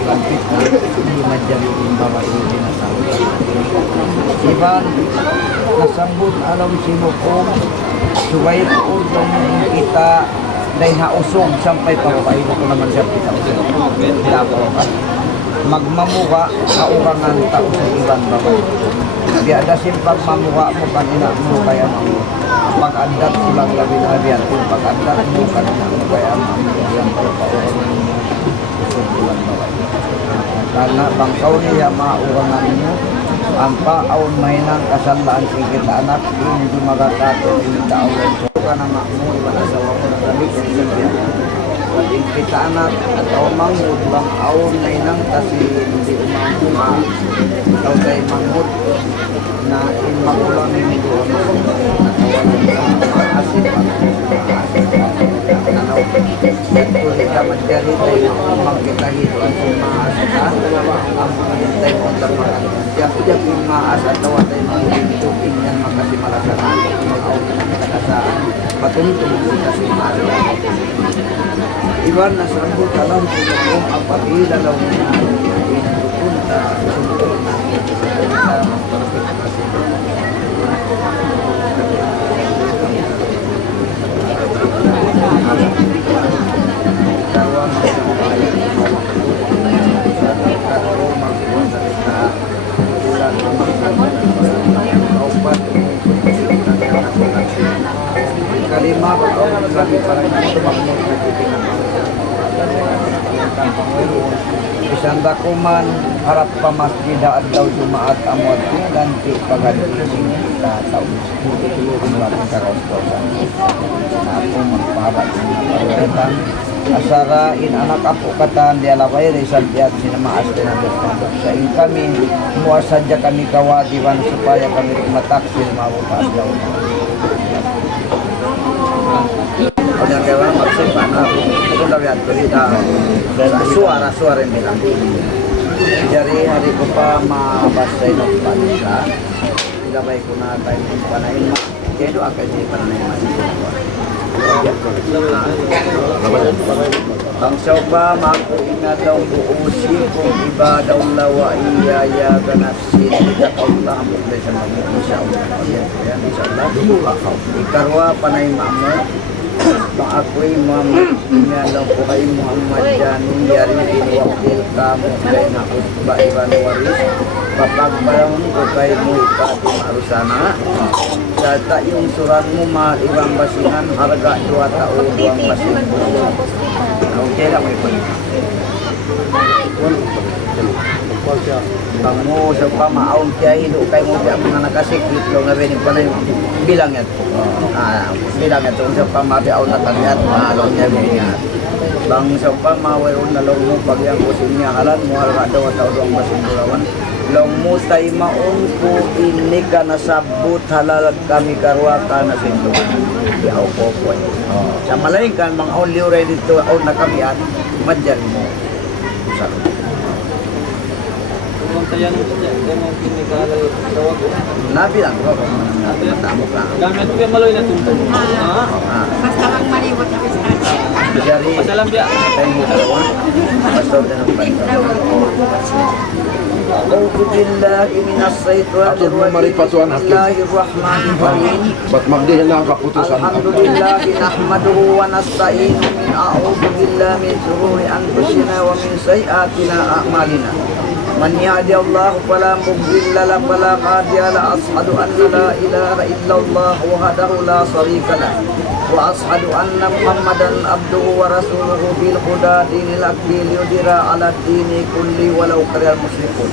hindi madyan yung bawa yung dinasawa iban nasambut alam sinukong suway po dong kita dahil hausog sampai pababain ko naman siya kita magmamuka kaurangan tao sa ibang babae di ada simpang mamuka mo kanina mo kaya mo pag-andat silang labi-labihan kung pag-andat mo kanina mo kaya mo yung paurangan mo sa ibang babae karena bangkaw niya maurangan mo ang paawon mahinang kasalaan sigit anak hindi magakato hindi taawin ko ka na mo iba na sa wako na galit sa biya pati kita anak atau manghud bang awon mahinang kasi hindi umang atau kay manghud na inmakulang hindi doon asin nanaw ito kita magdari tayo umang kita hito ang sumaas na ang hintay mo ang lamaan siya yung maas at tawa tayo mga tingnan makasimalasana mag-out kasaan patuntong kasi maas iban na sa ambot alam kung apabila daw na inupunta susunod na kalima kami para makmur isang dakuman harap pa masjid adlaw Jumaat amot ganti pagadising kita taon ang lahat karostosan na ako magpahaba ng pagkatan asara in anak ako katan di alaway resal diat sinamaas tinandok sa in kami muasadya kami kawadiwan supaya kami mataksil mabutas daw yang kawan maksud mana aku dah lihat berita suara yang bilang dari hari pertama bahasa Indonesia tidak baik guna time panain mah kedo akan jadi panain masih Bang Soba maku ingat daw buusi kung ibadah lawa iya ya ganapsin kita Allah mukli sa mga insyaallah insyaallah ikarwa panay mamu bang ako'y mamaginalang po kay Muhammad Jani yari pinwakil kamu kay na usba iban waris papagbalangin ko kay mo ikati marusana sa yung suran mo mahal ibang basingan harga 2 taon 2 basin okay lang may pala bang mo sa pamaon kaya hilo kay mo siya mga nakasiklit lo nga benin pa na yung bilang yan bilang yan sa pamabiaw na kanyat mahalong niya ganyan bang sa pamawairon na long mo pagyang kusin niya halan mo harga 2 taon 2 basin bulawan long mo tay maon ko ini ka nasabot halal kami karwa ka na sinduan yaw po po sa malaing kan mga only ready to on na kami at madyan mo usalo nabilang ko tamo ka Gamit ko yung maloy na tuntun. Basta kang maliwat na pistachio. jadi Masalam biya. tayo mo dalawa pastor na ng banyo A'udhu billahi minas shaitanir rajim. Bismillahirrahmanirrahim. Ba't magdihin lang ang kaputusan? Alhamdulillahi nahmaduhu wa nasta'inu min a'udhu billahi min shururi anfusina wa min sayyiatina a'malina. من يهدي الله فلا مضل له ولا هادي له أشهد أن لا إله إلا الله وحده لا شريك له وأشهد أن محمدا عبده ورسوله بالهدى دين الحق ليظهره على الدين كله ولو كره المشركون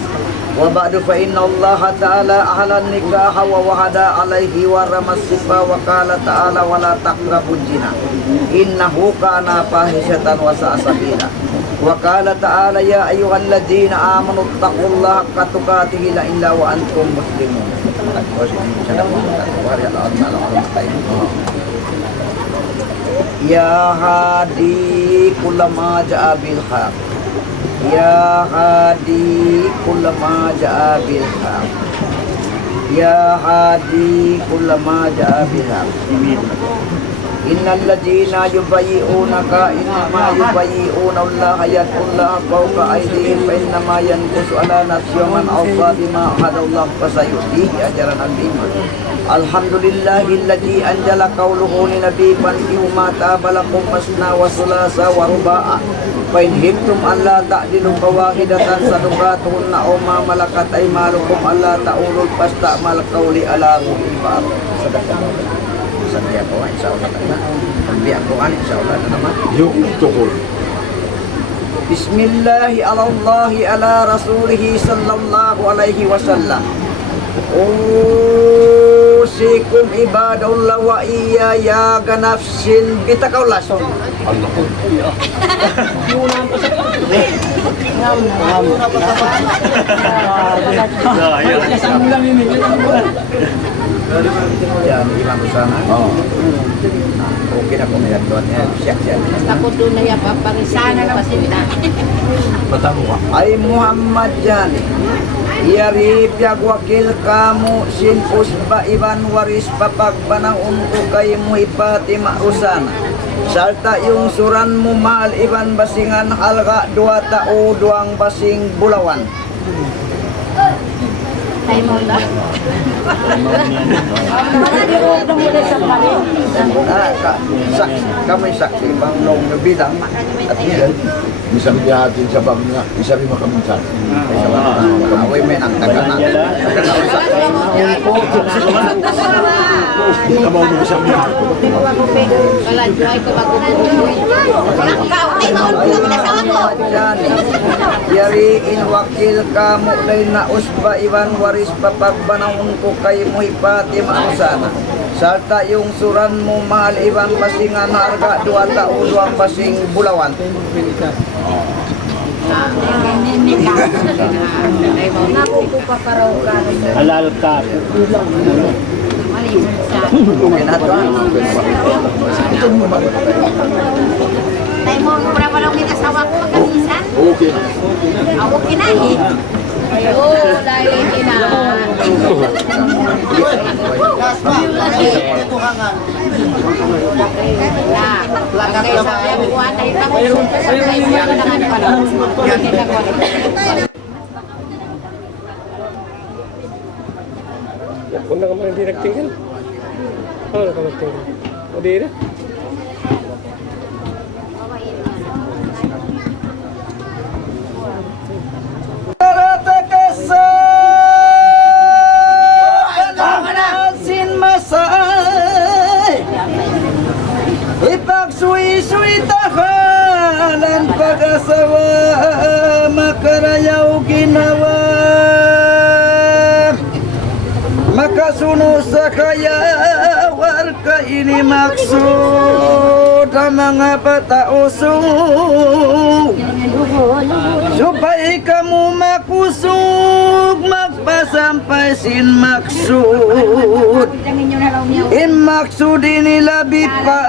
وبعد فإن الله تعالى أهل النكاح ووعد عليه ورمى الصفا وقال تعالى ولا تقربوا الزنا إنه كان فاحشة وساء سبيلا وقال تعالى يا أيها الذين آمنوا اتقوا الله حق تقاته إلا وأنتم مسلمون يا هادي كل ما جاء بالحق يا هادي كل ما جاء بالحق يا هادي كل ما جاء بالحق إن الذين يبايعونك إنما يبايعون الله يد الله فوق أيديهم فإنما ينقص على نفسه من أوفى بما عهد الله فسيؤتيه أجرا عظيما الحمد لله الذي أنزل قوله لنبي فانكحوا ما طاب لكم مثنى وثلاث ورباع فإن خفتم ألا تعدلوا فواحدة صدقاتهن أو ما ملكت أيمانكم ألا تعولوا فاستعمل قولي على غير صدق الله Santiago insyaallah karena pembiak Quran insyaallah nama yuk tukul Bismillahi alallahi ala rasulihi sallallahu alaihi wasallam usikum ibadallah wa iya ya ganafsin bitakaulah Allah jangan hilang ke sana. Oke, aku melihat tuannya siap-siap. Takut doon na sana na pasinta. Ay Muhammad Jani. Iyarip yag wakil kamu sin usba iban waris papagbanang untuk kayo ipati mausana. Salta yung suran mo mahal iban basingan halga 2 tao 2 basing bulawan. Ay mo na. Kami saksi bang long bidang at yan Bisa dihatin sa bangnya, bisa rin makaminsan. away men ang tagana. Hindi ka mau bisa miyak. Kalanjoy ko Yari in wakil kamu day na usba iwan waris papagbanang ko kay muhipati mausana. Salta yung suran mo mahal iwan basingan harga 2 tao 2 basing bulawan. Halal ka. Tay mo berapa lang may asawa ko magkanisan? Okay. Ako kinahi. Ayo, dahil ina. Lagay sa buwan ay tapos sa presyo naman pala. Punta ka man hindi nagtingin. Ano na ka nagtingin? O di na? Ipagsuy-suy tahanan pag-asawa makarayaw ginawa makasunod sa kayawar ka ini maksud ang mga batauso supaya kamu makusog magpasampay sin maksud maksud nila bipa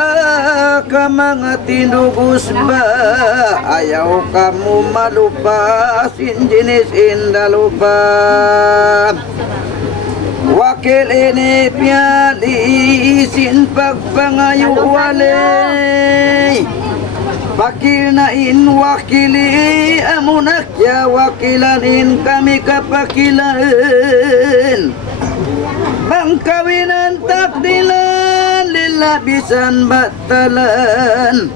ka mga tinugos ba ayaw kamu malupa sin jenis indalupa wakil ini piali sin pagpangayo wale pakil na in wakili amunak ya wakilanin kami kapakilan bangkawinan takdilan lila bisan batalan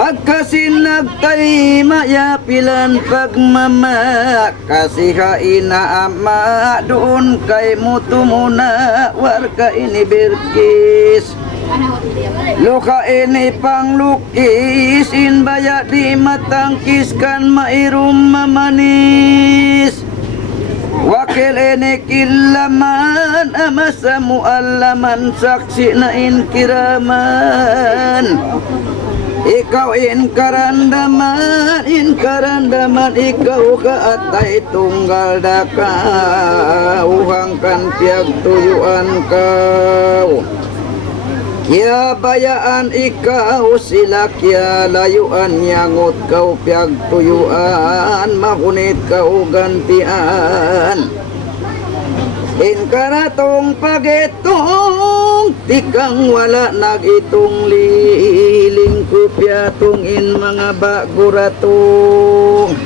Pagkasinag tay mayapilan pagmama kasi haina ama doon kay muto muna warka ini birkis luka ini panglukis inbaya di matangkis kan mairum mamanis wakil ini kilaman amasamu alaman saksi na inkiraman ikaw inkarandaman ikaw kaatay tunggal dakaw hangkan piag tuyuan kau kya bayaan ikaw sila kya layuan yangot kau piag tuyuan mahunit kau gantian inkaratong pagitong tikang wala nagitong liling kupyatong in mga baguratong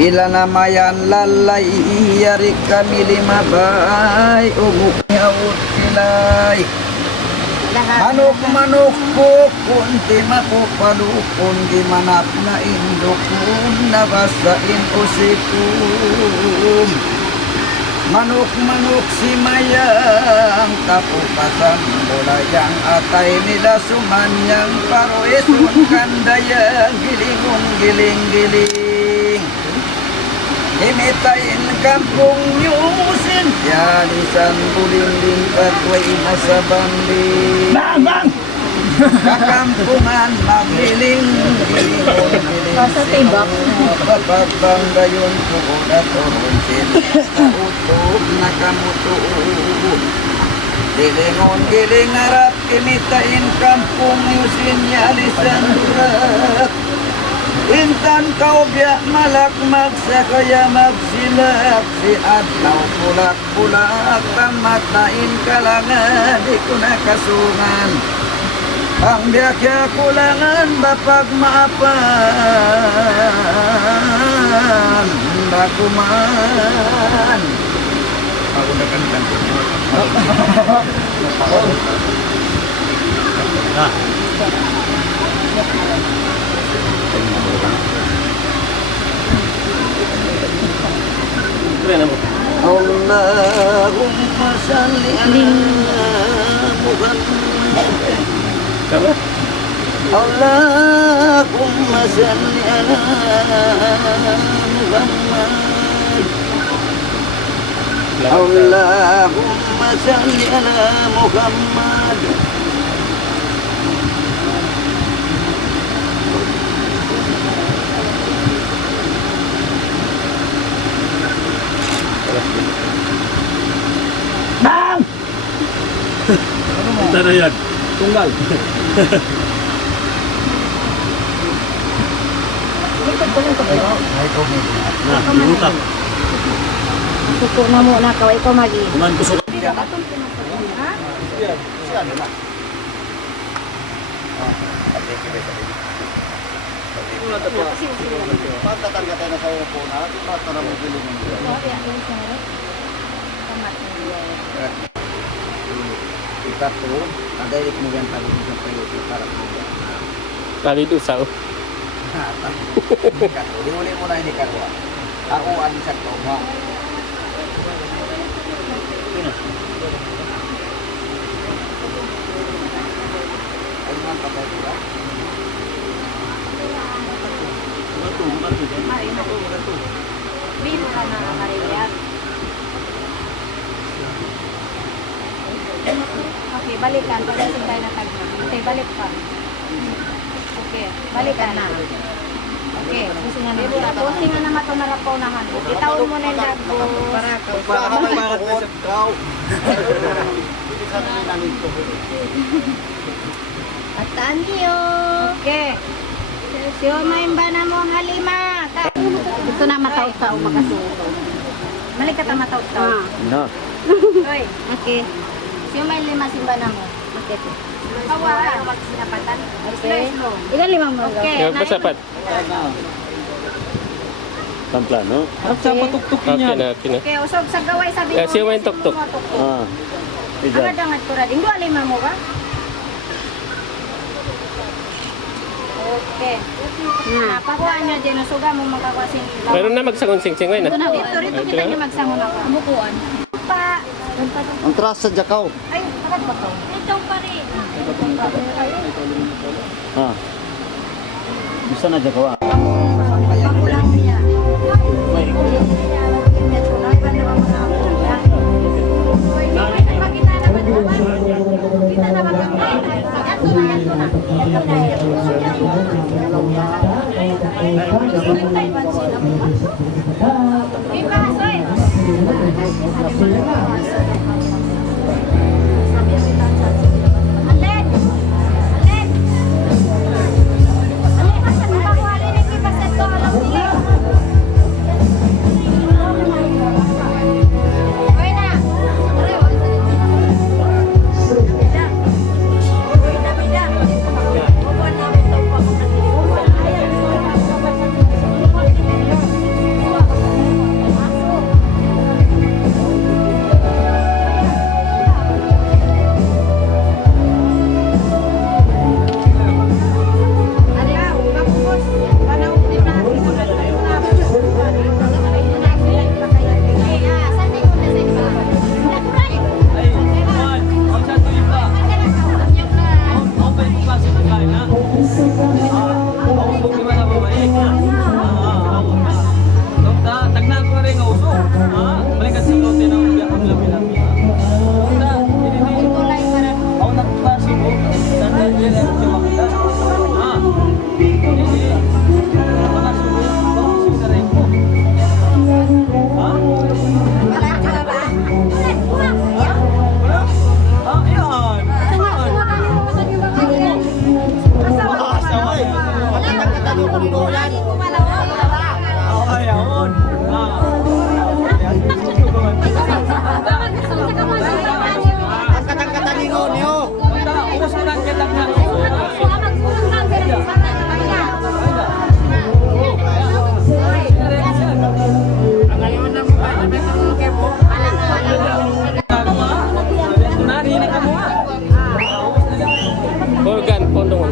pila na mayan lalay yari kami lima bay umuk nyawut kilay manok po kunti mapupalukon di manap na indukun nabasain usikum manok si mayang kapukasan bulayang atay nila sumanyang paroesun kandayang giling imitain kampung nyusin yalisan buling patway nasa banding kakampungan magiling papagbanggayon tukod at orunsin utog na kamuto giling harap kimitain kampung yusin yalisan durak intan kau biak malak magsakaya magsilak si adlaw pulak tamat na inkalangan di ko nakasungan ang biyakya kulangan bapag maapan bakuman pagundakan Allahumma salli ala Muhammad Allahumma salli ala Muhammad Allahumma salli ala Muhammad Bang! Punta na yan. Tunggal. Na, lutak. Suko na mo na kaway ko magi. Kuman kusok. Pagkatangga tayo na sa upo na, para mo bilhin ng bilhin. Ikatlo, ada ikmurian tali sa payo para Tali dusaw. ikatlo. Diuli mo na ini kadua. Ako ang sa toma. Ay man patay ko. Bino ka na Maria. Okay, balikan. Pag-isip tayo na tagma. Okay, balik pa. Okay, balikan na. Okay, pusingan na. Pusingan na matunarapaw na han. Itawon mo na yung dagbo. Ataan niyo. Okay. Siyo maimba na mo halima. Gusto na mataw-taw makasuko. Balik ka ta mataw-taw. Na. Oy, okay. Siyo may lima simba na mo. Okay. Kawa ayaw magsinapatan. Okay. Ilan limang mo? Okay. Yung pasapat. Tampla, no? Okay. Okay na. Okay, usog sa gaway sabi mo. Siyo may tok-tok. Ah. Ang dangat ko rading. Dua lima mo ba? Okay. Napakuha niya dyan, suga mo makakuha sa ilaw. Meron na magsangon-sing-sing ngayon. Dito, rito Ito kita na. niya magsangon ako. Umukuan. Pa. Ang tras sa Jakaw. Ay, bakit ba to? Ito pa rin. Ah. Bisa na Jakaw. Makulang niya. Kita na ba? Organ, pondong.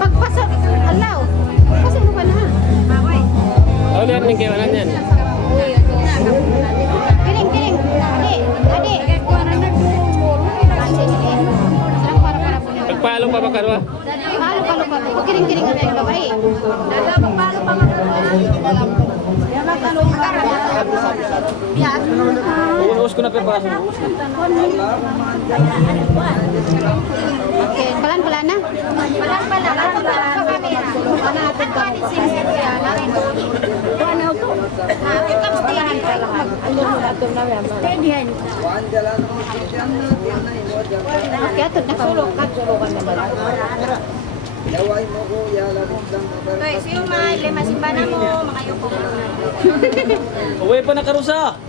Pagpasok, alaw. Pagpasok mo ka na. Ano yan yung kiwanan yan? Kiring, kiring. Adi. Pagpalo pa ba karwa? Palo. Kiring, kiring. Babae. Palo pa Uus ko na pepaso. Okay, pelan-pelan na. Pelan-pelan pa kamera. Ano natin ka? Kita mesti lahat. Pedihan. Kaya ito nakasulok ka. Yaway mo ko, yala rin lang. Okay, siyo may lima simbana mo, mga yuko. Uwi pa na karusa.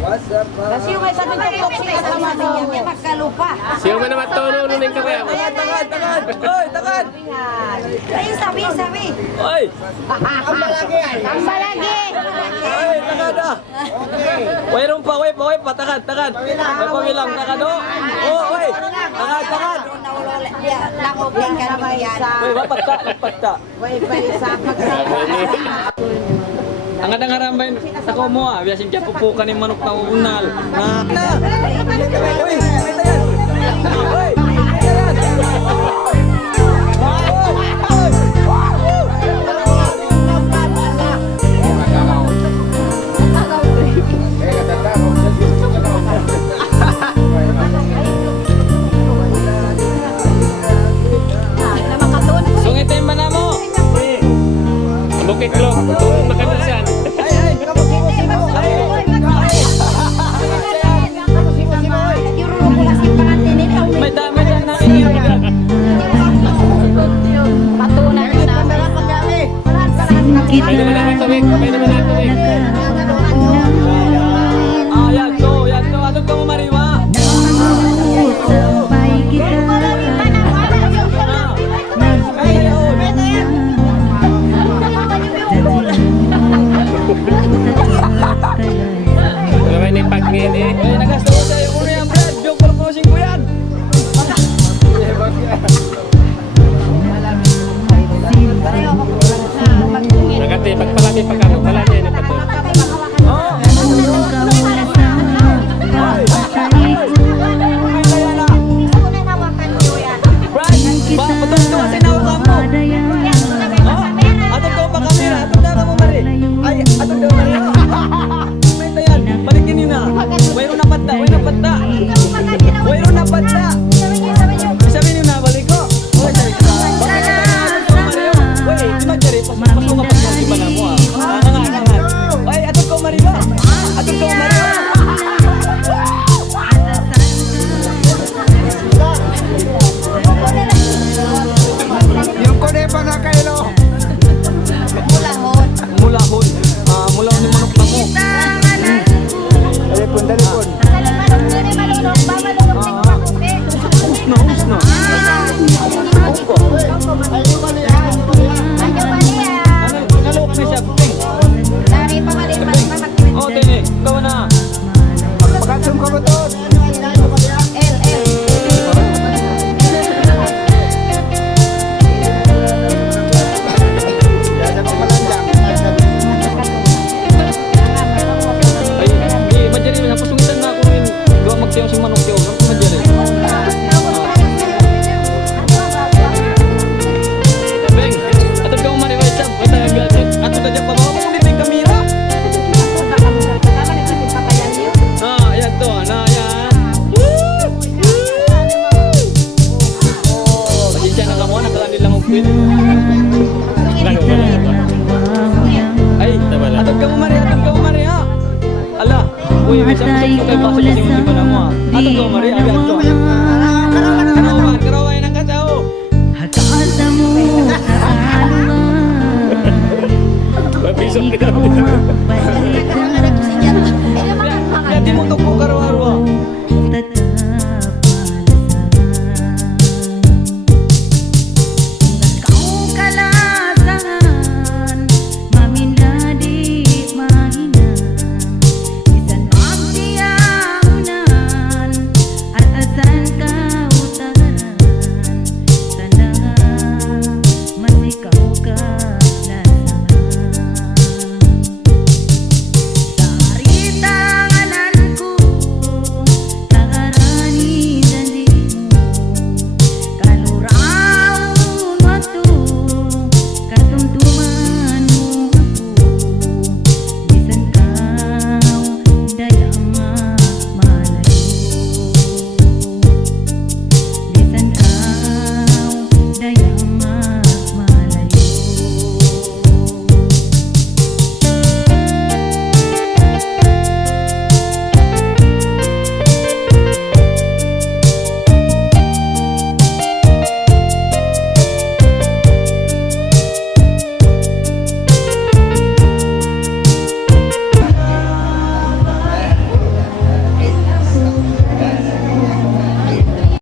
What's up, Kasi yung may tanong ko po sa kasama niya, may magkalupa. Siya man naman to, no, nuning ka kaya. Takad! Oy, takad! Ay, sabi. Oy! Tamba lagi. Oy, takad ah! Wairon pa, takad. May pamilang, takad oh! Oh, oy! Takad! Langog din ka naman yan. Oy, wapagta. Ang arangan sa komo ah, biyasin siya pupukan ng manok na unal. Na! Uy! Ito yan! Uy! Sungitin ba na mo? Bukit Klok, kung makanisan. May dami yan na iyan. Patunan na. Pwede naman natin tuwing. Ah, yan to. Atong ka mo mariwa. Wala may nipagngin eh. Ay, nagasto ko sa iyo. Uno yan, Brad. Joke ko lang ko 5 yan. bisa mo kay basa sa tingin pa na mo. Ato to mari abi ato. Karawan ng katao. Mabisok kita. Di mo to kung